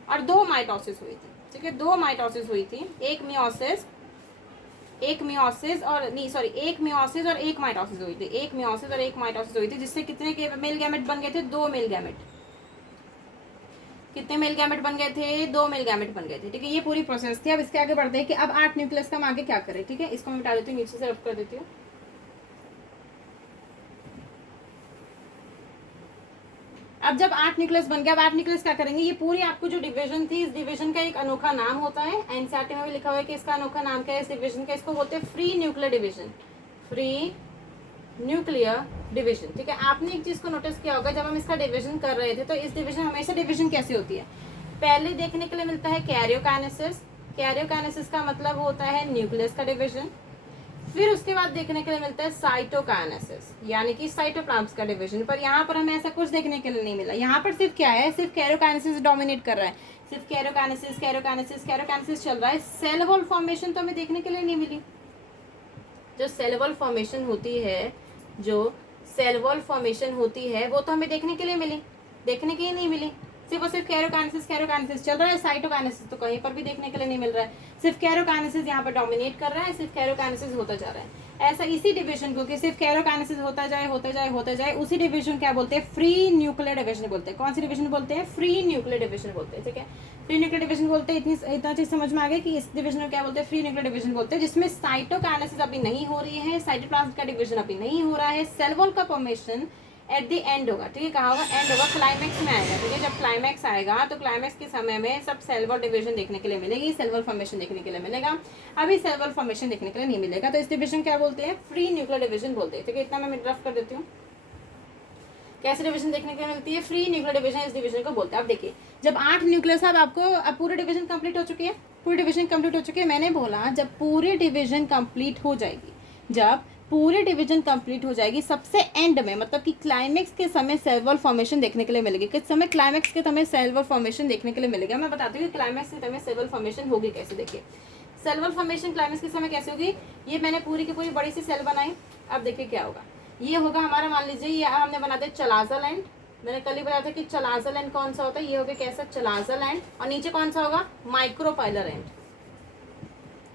और 2 माइटोसिस हुई थी। ठीक है, 2 माइटोसिस हुई थी। एक मियोसिस और नहीं सॉरी, 1 मियोसिस और 1 माइटोसिस हुई थी। 1 मियोसिस और 1 माइटोसिस हुई थी, जिससे कितने के मेल गैमेट बन गए थे? 2 मेल गैमेट। कितने मेल गैमेट बन गए थे? 2 मेल गैमेट बन गए थे। ठीक है, ये पूरी प्रोसेस थी। अब इसके आगे बढ़ते हैं कि अब 8 न्यूक्लियस का हम आगे क्या करें। ठीक है, इसको मैं मिटा देती हूँ, नीचे से रफ कर देती हूँ। अब जब 8 न्यूक्लियस बन गया, अब 8 न्यूक्लियस क्या करेंगे? ये पूरी आपको जो डिवीजन थी, इस डिवीजन का एक अनोखा नाम होता है। एनसीईआरटी में भी लिखा हुआ है कि इसका अनोखा नाम क्या है इस डिवीजन का? इसको बोलते हैं free nuclear division. Free nuclear division. ठीक है, आपने एक चीज को नोटिस किया होगा, जब हम इसका डिवीजन कर रहे थे तो इस डिवीजन हमेशा डिवीजन कैसी होती है? पहले देखने के लिए मिलता है कैरियोकाइनेसिस। कैरियोकाइनेसिस का मतलब होता है न्यूक्लियस का डिवीजन। फिर उसके बाद देखने के लिए मिलता है साइटोकाइनेसिस, यानी कि साइटोप्लाज्म का डिवीजन। पर यहाँ पर हमें ऐसा कुछ देखने के लिए नहीं मिला। यहाँ पर सिर्फ क्या है? सिर्फ कैरियोकाइनेसिस डोमिनेट कर रहा है। सिर्फ कैरियोकाइनेसिस चल रहा है। सेल वॉल फॉर्मेशन तो हमें देखने के लिए नहीं मिली। जो सेल वॉल फॉर्मेशन होती है, जो सेल वॉल फॉर्मेशन होती है, वो तो हमें देखने के लिए मिली, देखने के ही नहीं मिली। सिर्फ और सिर्फ कैरियोकाइनेसिस चल रहा है। साइटोकाइनेसिस तो कहीं पर भी देखने के लिए नहीं मिल रहा है। सिर्फ कैरियोकाइनेसिस यहाँ पर डोमिनेट कर रहा है, सिर्फ कैरियोकाइनेसिस होता जा रहा है। ऐसा इसी डिवीजन को कि सिर्फ कैरियोकाइनेसिस होता जाए, उसी डिवीजन क्या बोलते हैं? फ्री न्यूक्लियर डिवीजन बोलते हैं। कौन सी डिवीजन बोलते हैं? फ्री न्यूक्लियर डिवीजन बोलते हैं। ठीक है, फ्री न्यूक्लियर डिवीजन बोलते हैं। इतना चीज समझ में आ गया कि इस डिवीजन को क्या बोलते हैं? फ्री न्यूक्लियर डिवीजन बोलते हैं, जिसमें साइटोकाइनेसिस अभी नहीं हो रही है, साइटोप्लाज्म का डिवीजन अभी नहीं हो रहा है। सेल वॉल का फॉर्मेशन एट द एंड होगा। ठीक है, कहाँ होगा? एंड होगा, क्लाइमैक्स में आएगा। ठीक है, जब क्लाइमैक्स आएगा तो क्लाइमैक्स के समय में सब सेल वॉल डिवीजन देखने के लिए मिलेगी, सेल वॉल फॉर्मेशन देखने के लिए मिलेगा। अभी सेल वॉल फॉर्मेशन देखने के लिए नहीं मिलेगा। तो इस डिवीजन क्या बोलते हैं? फ्री न्यूक्लियर डिवीजन बोलते हैं। ठीक है, इतना मैं रफ कर देती हूँ। कैसे डिवीजन देखने के लिए मिलती है? फ्री न्यूक्लियर डिवीजन इस डिवीजन को बोलते हैं। अब देखिए, जब 8 न्यूक्लियस अब आपको, अब पूरी डिवीजन कंप्लीट हो चुकी है। पूरी डिवीजन कंप्लीट हो चुकी है। मैंने बोला जब पूरी डिवीजन कंप्लीट हो जाएगी, जब पूरी डिवीजन कंप्लीट हो जाएगी, सबसे एंड में मतलब कि क्लाइमैक्स के समय सेल वॉल फॉर्मेशन देखने के लिए मिलेगी। किस समय? क्लाइमैक्स के समय सेल वॉल फॉर्मेशन देखने के लिए मिलेगा। मैं बताती हूँ कि क्लाइमैक्स के समय सेल वॉल फॉर्मेशन होगी कैसे। देखिए, सेल वॉल फॉर्मेशन क्लाइमैक्स के समय कैसे होगी? ये मैंने पूरी की पूरी बड़ी सी सेल बनाई। अब देखिए क्या होगा। ये होगा हमारा, मान लीजिए ये हमने बना दिया चलाजा लैंड। मैंने कल ही बताया था कि चलाजल एंड कौन सा होता है, ये हो गया कैसा, चलाजल एंड, और नीचे कौन सा होगा, माइक्रोपाइलर एंड,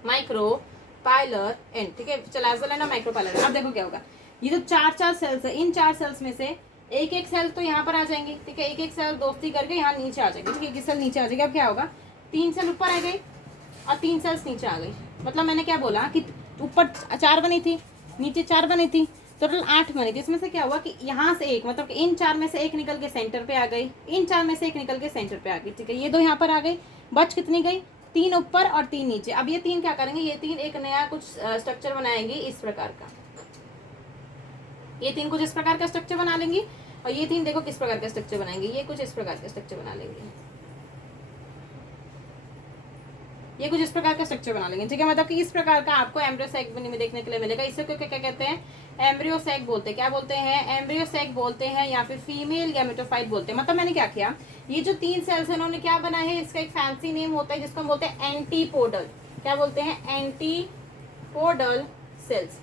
माइक्रोपाइलर एंड, ठीक है, चलाजल एंड और माइक्रोपाइलर एंड। अब देखो क्या होगा, ये जो चार सेल्स है, इन 4 सेल्स में से एक एक सेल तो यहाँ पर आ जाएंगे, ठीक है, एक एक सेल दोस्ती करके यहाँ नीचे आ जाएगी, ठीक है, एक सेल नीचे आ जाएगी। अब क्या होगा, 3 सेल ऊपर आ गई और 3 सेल्स नीचे आ गई। मतलब मैंने क्या बोला कि ऊपर 4 बनी थी, नीचे 4 बनी थी, टोटल 8 बनी थी। इसमें से क्या हुआ कि यहाँ से एक, मतलब कि इन 4 में से एक निकल के सेंटर पे आ गई, इन 4 में से एक निकल के सेंटर पे आ गई, ठीक है, ये 2 यहाँ पर आ गई, बच कितनी गई, 3 ऊपर और 3 नीचे। अब ये 3 क्या करेंगे, ये 3 एक नया कुछ स्ट्रक्चर बनाएंगे इस प्रकार का, ये 3 कुछ इस प्रकार का स्ट्रक्चर बना लेंगी, और ये 3 देखो किस प्रकार का स्ट्रक्चर बनाएंगे, ये कुछ इस प्रकार का स्ट्रक्चर बना लेंगे, ये कुछ इस प्रकार का स्ट्रक्चर बना लेंगे, ठीक है। मतलब कि इस प्रकार का आपको एम्ब्रियो सैक में देखने के लिए मिलेगा। इसे क्या क्या कहते हैं, एम्ब्रियो सैक बोलते हैं, क्या बोलते हैं, एम्ब्रियो सैक बोलते हैं, या फिर फीमेल गैमेटोफाइट बोलते हैं। मतलब मैंने क्या किया, ये जो 3 सेल्स है इन्होंने क्या बनाया है, इसका एक फैंसी नेम होता है जिसको हम बोलते हैं एंटीपोडल। क्या बोलते हैं, एंटीपोडल सेल्स।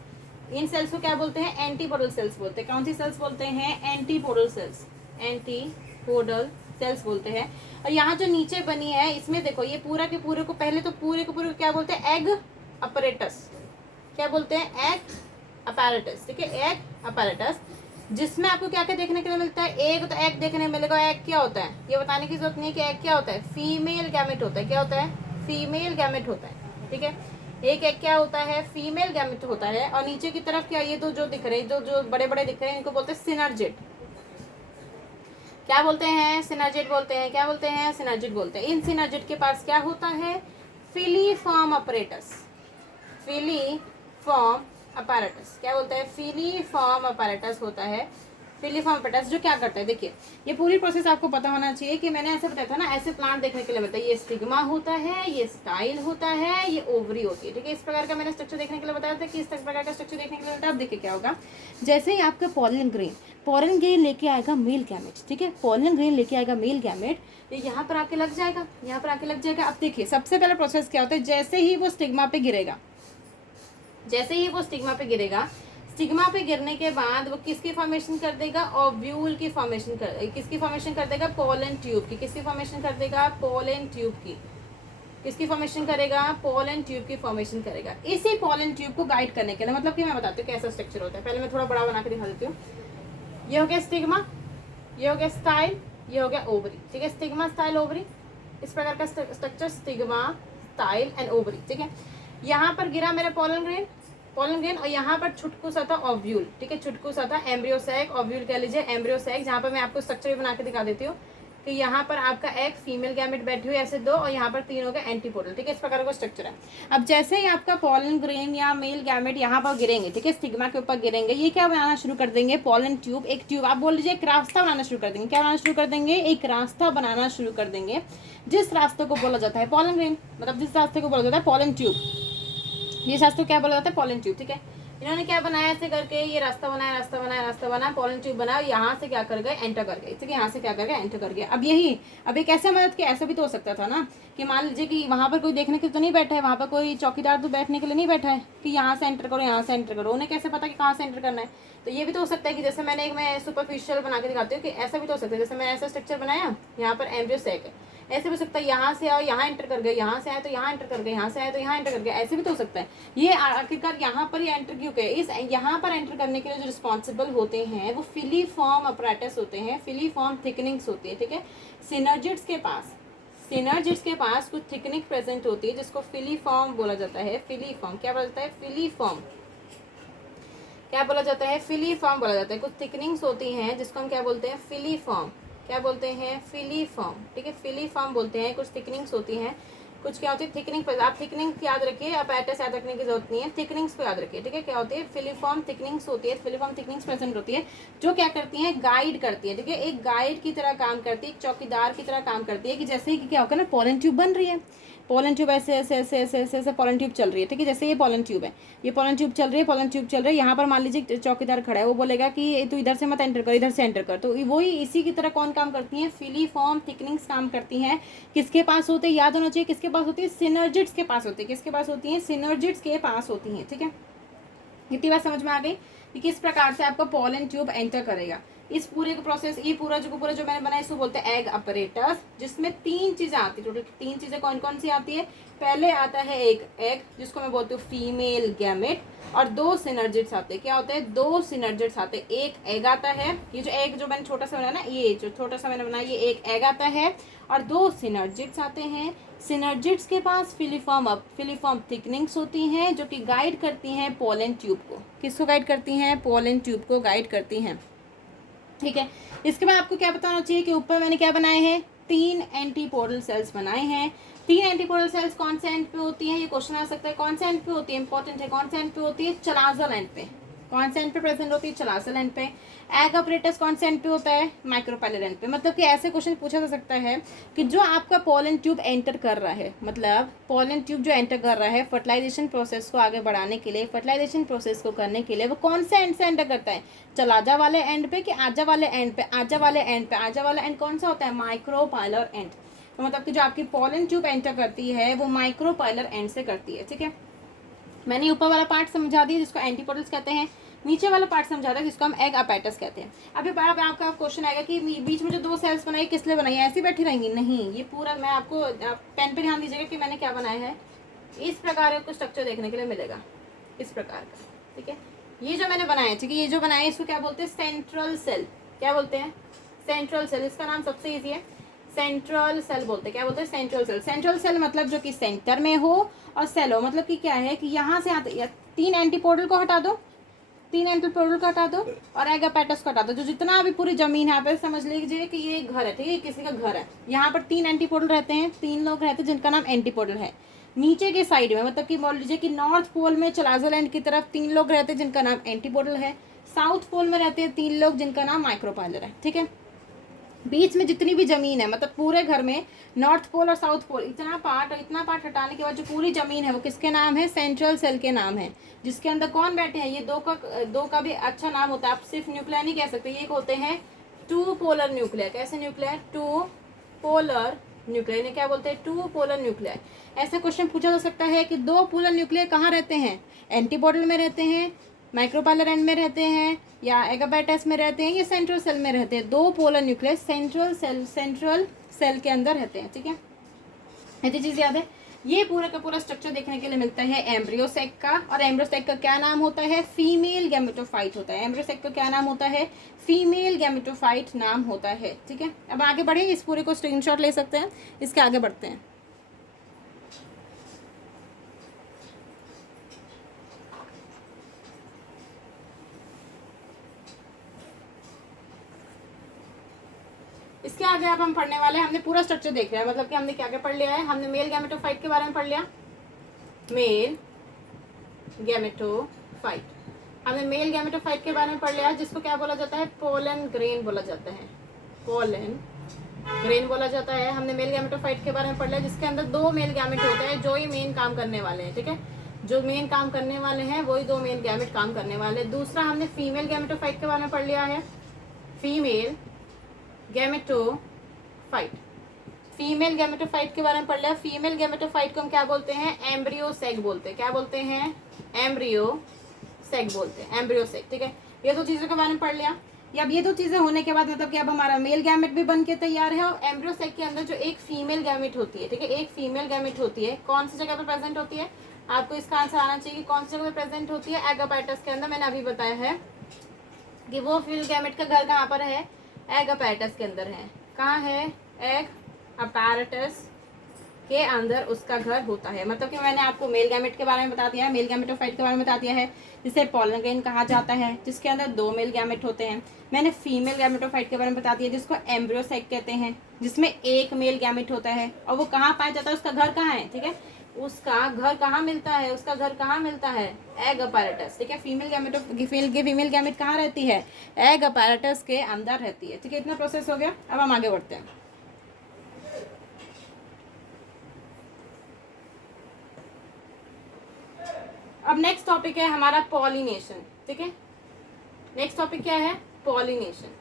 इन सेल्स को क्या बोलते हैं, एंटीपोडल सेल्स बोलते हैं। कौन सी सेल्स बोलते हैं, एंटीपोडल सेल्स, एंटीपोडल सेल्स बोलते हैं। और यहाँ जो नीचे बनी है इसमें देखो, ये पूरा के पूरे को, पहले तो पूरे के पूरे को क्या बोलते हैं, एग अपैरेटस। क्या बोलते हैं, एग अपैरेटस, ठीक है, एग अपैरेटस, जिसमें आपको क्या क्या देखने के लिए मिलता है, एक तो एग देखने मिलेगा। एग क्या होता है ये बताने की जरूरत नहीं है कि एग क्या होता है, फीमेल गैमेट होता है। क्या होता है, फीमेल गैमेट होता है, ठीक है, एक एग क्या होता है, फीमेल गैमेट होता है। और नीचे की तरफ क्या, ये तो जो दिख रहे हैं, जो बड़े बड़े दिख रहे हैं, इनको बोलते हैं सिनर्जिड। क्या बोलते हैं, सिनर्जिड बोलते हैं। क्या बोलते हैं, सिनर्जिड बोलते हैं। इन सिनर्जिड के पास क्या होता है, फिलीफॉर्म अपैरेटस, फिलीफॉर्म अपैरेटस। क्या बोलते हैं, फिलीफॉर्म अपैरेटस होता है, फिलीफॉर्म अपैरेटस, जो क्या करता है, देखिए ये पूरी प्रोसेस आपको पता होना चाहिए कि मैंने ऐसे बताया था ना, ऐसे प्लांट देखने के लिए मिलता है। ये स्टिग्मा होता है, ये स्टाइल होता है, ये ओवरी होती है, ठीक है। इस प्रकार का मैंने स्ट्रक्चर देखने के लिए बताया था कि इस प्रकार का स्ट्रक्चर देखने के लिए मिलता है। अब देखिए क्या होगा, जैसे ही आपका पॉलन ग्रेन लेके आएगा मेल गैमेट, ठीक है, पॉलन ग्रेन लेके आएगा मेल गैमेट, ये यहाँ पर आके लग जाएगा, यहाँ पर आके लग जाएगा। अब देखिए सबसे पहला प्रोसेस क्या होता है, जैसे ही वो स्टिग्मा पे गिरेगा, जैसे ही वो स्टिग्मा पे गिरेगा, स्टिग्मा पे गिरने के बाद वो किसकी फॉर्मेशन कर देगा, ओव्यूल की फॉर्मेशन किसकी फॉर्मेशन कर देगा, पोलन ट्यूब की। किसकी फॉर्मेशन कर देगा, पोलन ट्यूब की। किसकी फॉर्मेशन करेगा, पोलन ट्यूब की फॉर्मेशन करेगा। इसी पोलन ट्यूब को गाइड करने के लिए, मतलब कि मैं बताती हूँ कैसा स्ट्रक्चर होता है। पहले मैं थोड़ा बड़ा बना के दिखा देती हूँ। ये हो गया स्टिग्मा, ये हो गया स्टाइल, ये हो गया ओवरी, ठीक है, स्टिग्मा स्टाइल ओवरी, इस प्रकार का structure, stigma style and ovary, ठीक है। यहाँ पर गिरा मेरा पोलन ग्रेन, और यहाँ पर छुटकू सा था ओव्यूल, ठीक है, छुटकू सा था एम्ब्रियो सैक, ओव्यूल कह लीजिए, एम्ब्रियो सैक। जहाँ पर मैं आपको स्ट्रक्चर भी बना के दिखा देती हूँ कि यहाँ पर आपका एक फीमेल गैमेट बैठी हुई ऐसे 2, और यहाँ पर 3 हो गए एंटीपोडल, ठीक है, इस प्रकार का स्ट्रक्चर है। अब जैसे ही आपका पोलन ग्रेन या मेल गैमेट यहाँ पर गिरेंगे, ठीक है, स्टिग्मा के ऊपर गिरेंगे, ये क्या बनाना शुरू कर देंगे, पोलन ट्यूब, एक ट्यूब, आप बोल लीजिए एक रास्ता बनाना शुरू कर देंगे। क्या बनाना शुरू कर देंगे, एक रास्ता बनाना शुरू कर देंगे, जिस रास्ते को बोला जाता है पोलन ग्रेन, मतलब जिस रास्ते को बोला जाता है पोलन ट्यूब, ये रास्ते को क्या बोला जाता है, पोलन ट्यूब, ठीक है। इन्होंने क्या बनाया, ऐसे करके ये रास्ता बनाया, रास्ता बनाया, रास्ता बनाया, पोलन ट्यूब बनाया, यहाँ से क्या कर गए, एंटर कर गए, ठीक है, यहाँ से क्या कर गए, एंटर कर गए। अब यही, अब एक ऐसे मदद कि ऐसा भी तो हो सकता था ना कि मान लीजिए कि वहाँ पर कोई देखने के लिए तो नहीं बैठा है, वहाँ पर कोई चौकीदार तो बैठने के लिए नहीं बैठा है कि यहाँ से एंटर करो, यहाँ से एंटर करो, उन्हें कैसे पता कि कहाँ से एंटर करना है। तो ये भी तो हो सकता है कि जैसे मैंने मैं सुपरफिशियल बना के दिखाती हूँ कि ऐसा भी तो हो सकता है, जैसे मैंने ऐसा स्ट्रक्चर बनाया, यहाँ पर एम्ब्रियो सैक है, ऐसे भी हो सकता है यहाँ से आओ, यहाँ एंटर कर गए, यहाँ से आए तो यहाँ एंटर कर गए, यहाँ से आए तो यहाँ एंटर कर गए, ऐसे भी तो हो सकता है। ये आखिरकार यहाँ पर ही एंटर क्यों गए, इस यहाँ पर एंटर करने के लिए जो रिस्पॉन्सिबल होते हैं वो फिलीफॉर्म अपैरेटस होते हैं, फिलीफॉर्म थिकनिंग्स होती है, ठीक है। सिनर्जिड्स के पास कुछ थिकनिंग प्रेजेंट होती है जिसको फिलीफॉर्म बोला जाता है। फिलीफॉर्म क्या बोला जाता है, फिलीफॉर्म क्या बोला जाता है, फिलीफॉर्म बोला जाता है। कुछ थिकनिंग्स होती हैं जिसको हम क्या बोलते हैं, फिलीफॉर्म। क्या बोलते हैं, फिलीफॉर्म, ठीक है, फिलीफॉर्म बोलते हैं। कुछ थिकनिंग्स होती हैं, कुछ क्या होती है, थिकनिंग। आप थिकनिंग याद रखिए, अपैरेटस याद रखने की जरूरत नहीं है, थिकनिंग्स को याद रखिए, ठीक है। क्या होती है, फिलीफॉर्म थिकनिंग्स होती है, फिलीफॉर्म थिकनिंग्स प्रेजेंट होती है, जो क्या करती हैं, गाइड करती है, ठीक है, एक गाइड की तरह काम करती है, एक चौकीदार की तरह काम करती है। कि जैसे कि क्या होगा ना, पोलन ट्यूब बन रही है, पोलन ट्यूब ऐसे ऐसे ऐसे ऐसे ऐसे ऐसे पोलन ट्यूब चल रही है, ठीक है। जैसे ये पोलन ट्यूब है, ये पोलन ट्यूब चल रही है, पोलन ट्यूब चल रही है। यहाँ पर मान लीजिए चौकीदार खड़ा है, वो बोलेगा कि तू इधर से मत एंटर कर, इधर से एंटर कर। तो वही इसी की तरह कौन काम करती हैं, फिलीफॉर्म थिकनिंग्स काम करती हैं। किसके पास होते हैं, याद होना चाहिए, किसके पास होती है, सिनर्जिड्स के पास होती है। किसके पास होती है, सिनर्जिड्स के पास होती हैं, ठीक है। इतनी बात समझ में आ गई। कि किस प्रकार से आपका पॉलन ट्यूब एंटर करेगा। इस पूरे का प्रोसेस, ये पूरा जो मैंने बनाया इसको बोलते हैं एग अपरेटस, जिसमें 3 चीजें आती है। टोटल 3 चीजें कौन कौन सी आती है? पहले आता है एक एग, जिसको मैं बोलती हूँ फीमेल गैमेट, और 2 सिनर्जिड्स आते हैं। क्या होता है? 2 सिनर्जिड्स आते हैं। एक एग आता है, ये जो एग जो मैंने छोटा सा बनाया ना, ये जो छोटा सा मैंने बनाया, ये एक एग आता है, और 2 सिनर्जिड्स आते हैं। सिनर्जिड्स के पास फिलीफॉर्म थिकनिंग्स होती हैं, जो कि गाइड करती हैं पोलन ट्यूब को। किसको गाइड करती हैं? पोलन ट्यूब को गाइड करती हैं। ठीक है, इसके बाद आपको क्या बताना चाहिए कि ऊपर मैंने क्या बनाए हैं? 3 एंटीपोडल सेल्स बनाए हैं। 3 एंटीपोडल सेल्स कौन से एंड पे होती है? ये क्वेश्चन आ सकता है। कौन से एंड पे होती है? इंपॉर्टेंट है। कौन से एंड पे होती है? चलाजल एंड पे। कौन से एंड पे प्रेजेंट होती है? चलाजल एंड पे। एग अपरेटस कौन से एंड पे होता है? माइक्रोपाइलर एंड पे। मतलब कि ऐसे क्वेश्चन पूछा जा सकता है कि जो आपका पोलन ट्यूब एंटर कर रहा है, मतलब पोलन ट्यूब जो एंटर कर रहा है फर्टिलाइजेशन प्रोसेस को आगे बढ़ाने के लिए, फर्टिलाइजेशन प्रोसेस को करने के लिए, वो कौन से एंड से एंटर करता है? चलाजा वाले एंड पे कि आजा वाले एंड पे? आजा वाले एंड पे। आजा वाला एंड कौन सा होता है? Micropylar and. तो मतलब कि जो आपकी पोलन ट्यूब एंटर करती है वो माइक्रोपाइलर एंड से करती है। ठीक है, मैंने ऊपर वाला पार्ट समझा दिया जिसको एंटीपोडल्स कहते हैं, नीचे वाला पार्ट समझा दिया जिसको हम एग अपैटस कहते हैं। अभी आपका क्वेश्चन आएगा कि बीच में जो 2 सेल्स बनाई किस लिए बनाई? ऐसी बैठी रहेंगी? नहीं, ये पूरा मैं आपको पेन पे ध्यान दीजिएगा कि मैंने क्या बनाया है। इस प्रकार का कुछ स्ट्रक्चर देखने के लिए मिलेगा, इस प्रकार का। ठीक है, ये जो मैंने बनाया, ठीक है, ये जो बनाया इसको क्या बोलते हैं? Central cell. क्या बोलते हैं? Central cell. इसका नाम सबसे ईजी है, सेंट्रल सेल बोलते हैं। क्या बोलते हैं? Central cell. सेंट्रल सेल मतलब जो कि सेंटर में हो, और सेल हो मतलब कि क्या है कि यहाँ से आते 3 एंटीपोडल को हटा दो, 3 एंटीपोडल को हटा दो, और एग अपैटस को हटा दो। जो जितना भी पूरी जमीन है यहाँ पे समझ लीजिए कि ये घर है। ठीक है, किसी का घर है। यहाँ पर 3 एंटीपोडल रहते हैं, 3 लोग रहते हैं जिनका नाम एंटीपोडल है। नीचे के साइड में मतलब कि बोल लीजिए कि नॉर्थ पोल में चलाजल एंड की तरफ 3 लोग रहते हैं जिनका नाम एंटीपोडल है। साउथ पोल में रहते हैं 3 लोग जिनका नाम माइक्रोपाइलर है। ठीक है, बीच में जितनी भी जमीन है, मतलब पूरे घर में नॉर्थ पोल और साउथ पोल, इतना पार्ट हटाने के बाद जो पूरी जमीन है वो किसके नाम है? सेंट्रल सेल के नाम है। जिसके अंदर कौन बैठे हैं? ये दो का भी अच्छा नाम होता है। आप सिर्फ न्यूक्लियर नहीं कह सकते, ये होते हैं 2 पोलर न्यूक्लियर। कैसे न्यूक्लियर? 2 polar nuclear. इन्हें क्या बोलते हैं? 2 पोलर न्यूक्लियर। ऐसा क्वेश्चन पूछा जा सकता है कि 2 पोलर न्यूक्लियर कहाँ रहते हैं? एंटीपोडल में रहते हैं, माइक्रोपाइलर एंड में रहते हैं, या एग अपैटस में रहते हैं, या सेंट्रल सेल में रहते हैं। 2 पोलर न्यूक्लियर सेंट्रल सेल के अंदर रहते हैं। ठीक है, ऐसी चीज़ याद है। ये पूरा का पूरा स्ट्रक्चर देखने के लिए मिलता है एम्ब्रियोसेक का, और एम्ब्रियोसेक का क्या नाम होता है? फीमेल गैमेटोफाइट होता है। एम्ब्रियोसेक का क्या नाम होता है? फीमेल गैमेटोफाइट नाम होता है। ठीक है, अब आगे बढ़े, इस पूरे को स्क्रीनशॉट ले सकते हैं, इसके आगे बढ़ते हैं। इसके आगे अब हम पढ़ने वाले हैं, हमने पूरा स्ट्रक्चर देख लिया है, मतलब कि हमने क्या क्या पढ़ लिया है। हमने मेल गैमेटोफाइट के बारे में पढ़ लिया, मेल गैमेटोफाइट। हमने मेल गैमेटोफाइट के बारे में पढ़ लिया, जिसको क्या बोला जाता है? पोलन ग्रेन बोला जाता है। पोलन ग्रेन बोला जाता है। हमने मेल गैमेटोफाइट के बारे में पढ़ लिया, जिसके अंदर 2 मेल गैमेट होते हैं, जो ही मेन काम करने वाले हैं। ठीक है, जो मेन काम करने वाले हैं वही 2 मेन गैमेट काम करने वाले। दूसरा हमने फीमेल गैमेटोफाइट के बारे में पढ़ लिया है, फीमेल गैमेटोफाइट। फीमेल गैमेटोफाइट के बारे में पढ़ लिया। फीमेल गैमेटोफाइट को हम क्या बोलते हैं? एम्ब्रियोसेक बोलते हैं। क्या बोलते हैं? एम्ब्रियोसेक बोलते हैं, एम्ब्रियोसेक। ठीक है, ये 2 चीज़ों के बारे में पढ़ लिया। या अब ये 2 चीज़ें होने के बाद मतलब कि अब हमारा मेल गैमेट भी बन के तैयार है, और एम्ब्रियोसेक के अंदर जो एक फीमेल गैमेट होती है, ठीक है, एक फीमेल गैमेट होती है, कौन सी जगह पर प्रेजेंट होती है? आपको इसका आंसर आना चाहिए कि कौन सी जगह पर प्रेजेंट होती है? एग अपैटस के अंदर। मैंने अभी बताया है कि वो फीमेल गैमेट का घर कहाँ पर है? एग अपैटस के अंदर है। कहाँ है? एग अपैरेटस के अंदर उसका घर होता है। मतलब कि मैंने आपको मेल गैमेट के बारे में बता दिया है, मेल गैमेटोफाइट के बारे में बता दिया है, जिसे पोलन ग्रेन कहा जाता है, जिसके अंदर 2 मेल गैमेट होते हैं। मैंने फीमेल गैमेटोफाइट के बारे में बता दिया, जिसको एम्ब्रियोसेक कहते हैं, जिसमें 1 मेल गैमेट होता है, और वो कहाँ पाया जाता है? उसका घर कहाँ है? ठीक है, उसका घर कहाँ मिलता है? उसका घर कहाँ मिलता है? Egg apparatus. ठीक है, फीमेल गैमेट कहाँ रहती है? एग अपैरेटस के अंदर रहती है। ठीक है, इतना प्रोसेस हो गया। अब हम आगे बढ़ते हैं। अब नेक्स्ट टॉपिक है हमारा पॉलिनेशन। ठीक है, नेक्स्ट टॉपिक क्या है? पॉलिनेशन।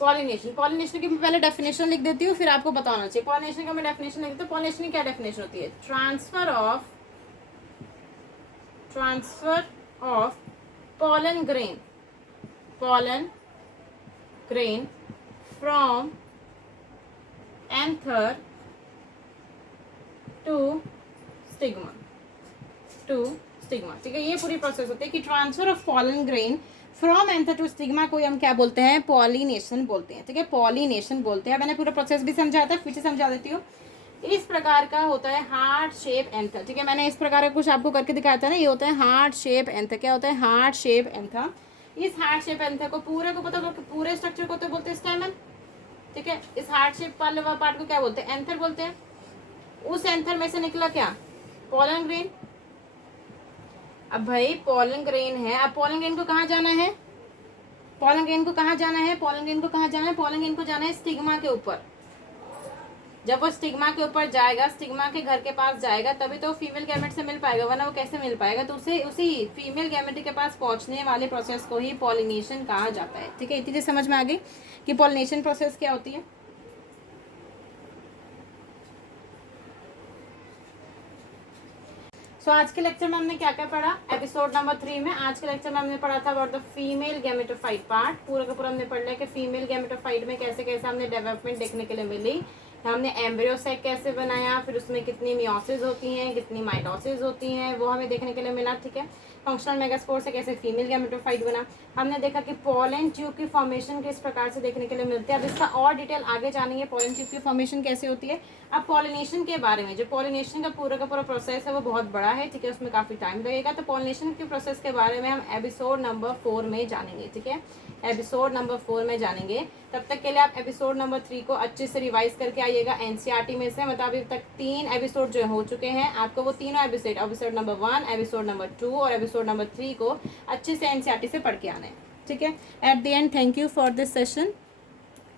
पॉलिनेशन की मैं पहले डेफिनेशन लिख देती हूँ, फिर आपको बताना चाहिए। पॉलिनेशन का मैं डेफिनेशन लिख देती हूँ। पॉलिनेशन की क्या डेफिनेशन होती है? Transfer of transfer of pollen grain from anther to stigma ठीक है। ये पूरी प्रोसेस होती है कि transfer of pollen grain from anther to stigma को हम क्या बोलते हैं, पॉलिनेशन बोलते हैं। ठीक है, पॉलिनेशन बोलते हैं। मैंने पूरा प्रोसेस भी समझाया था, फिर से समझा देती हूँ। इस प्रकार का होता है हार्ट शेप एंथर। ठीक है, मैंने इस प्रकार का कुछ आपको करके दिखाया था ना, ये होता है हार्ट शेप एंथर। क्या होता है, हार्ट शेप एंथर। इस हार्ट शेप एंथर को पूरे को पता, पूरे स्ट्रक्चर को तो बोलते हैं स्टेमन। ठीक है, इस हार्ट शेप वाले पार्ट को क्या बोलते हैं, एंथर बोलते हैं। उस एंथर में से निकला क्या, पॉलन ग्रेन। अब भाई पॉलन ग्रेन है, अब पॉलन ग्रेन को कहाँ जाना है, पॉलन ग्रेन को कहाँ जाना है, पॉलन ग्रेन को कहाँ जाना है, पॉलन ग्रेन को जाना है स्टिग्मा के ऊपर। जब वो स्टिग्मा के ऊपर जाएगा, स्टिग्मा के घर के पास जाएगा, तभी तो फीमेल गैमेट से मिल पाएगा, वरना वो कैसे मिल पाएगा। तो उसे उसी फीमेल गैमेट के पास पहुंचने वाले प्रोसेस को ही पॉलिनेशन कहा जाता है। ठीक है, इतनी चीज समझ में आ गई कि पॉलिनेशन प्रोसेस क्या होती है। सो आज के लेक्चर में हमने क्या क्या पढ़ा, एपिसोड नंबर 3 में आज के लेक्चर में हमने पढ़ा था about the female gametophyte part. पूरा का पूरा हमने पढ़ लिया कि फीमेल गैमेटोफाइट में कैसे कैसे हमने डेवलपमेंट देखने के लिए मिली। हमने एम्ब्रियो सेक कैसे बनाया, फिर उसमें कितनी मियोसिस होती हैं, कितनी माइटोसिस होती हैं, वो हमें देखने के लिए मिला। ठीक है, फंक्शनल मेगास्पोर से कैसे फीमेल गैमेटोफाइट बना। हमने देखा कि पोलन ट्यूब की फॉर्मेशन किस प्रकार से देखने के लिए मिलती है। अब इसका और डिटेल आगे जानेंगे, पोलन ट्यूब की फॉर्मेशन कैसे होती है। अब पॉलिनेशन के बारे में, जो पॉलिनेशन का पूरा प्रोसेस है वो बहुत बड़ा है। ठीक है, उसमें काफ़ी टाइम लगेगा। तो पॉलिनेशन के प्रोसेस के बारे में हम एपिसोड नंबर 4 में जानेंगे। ठीक है, एपिसोड नंबर 4 में जानेंगे। तब तक के लिए आप एपिसोड नंबर 3 को अच्छे से रिवाइज करके आइएगा एनसीईआरटी में से। मतलब अभी तक 3 एपिसोड जो हो चुके हैं, आपको वो तीनों एपिसोड नंबर 1, एपिसोड नंबर 2 और एपिसोड नंबर 3 को अच्छे से एनसीईआरटी से पढ़ के आना है। ठीक है, at the end thank you for this session.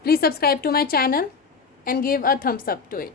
Please subscribe to my channel and give a thumbs up to it.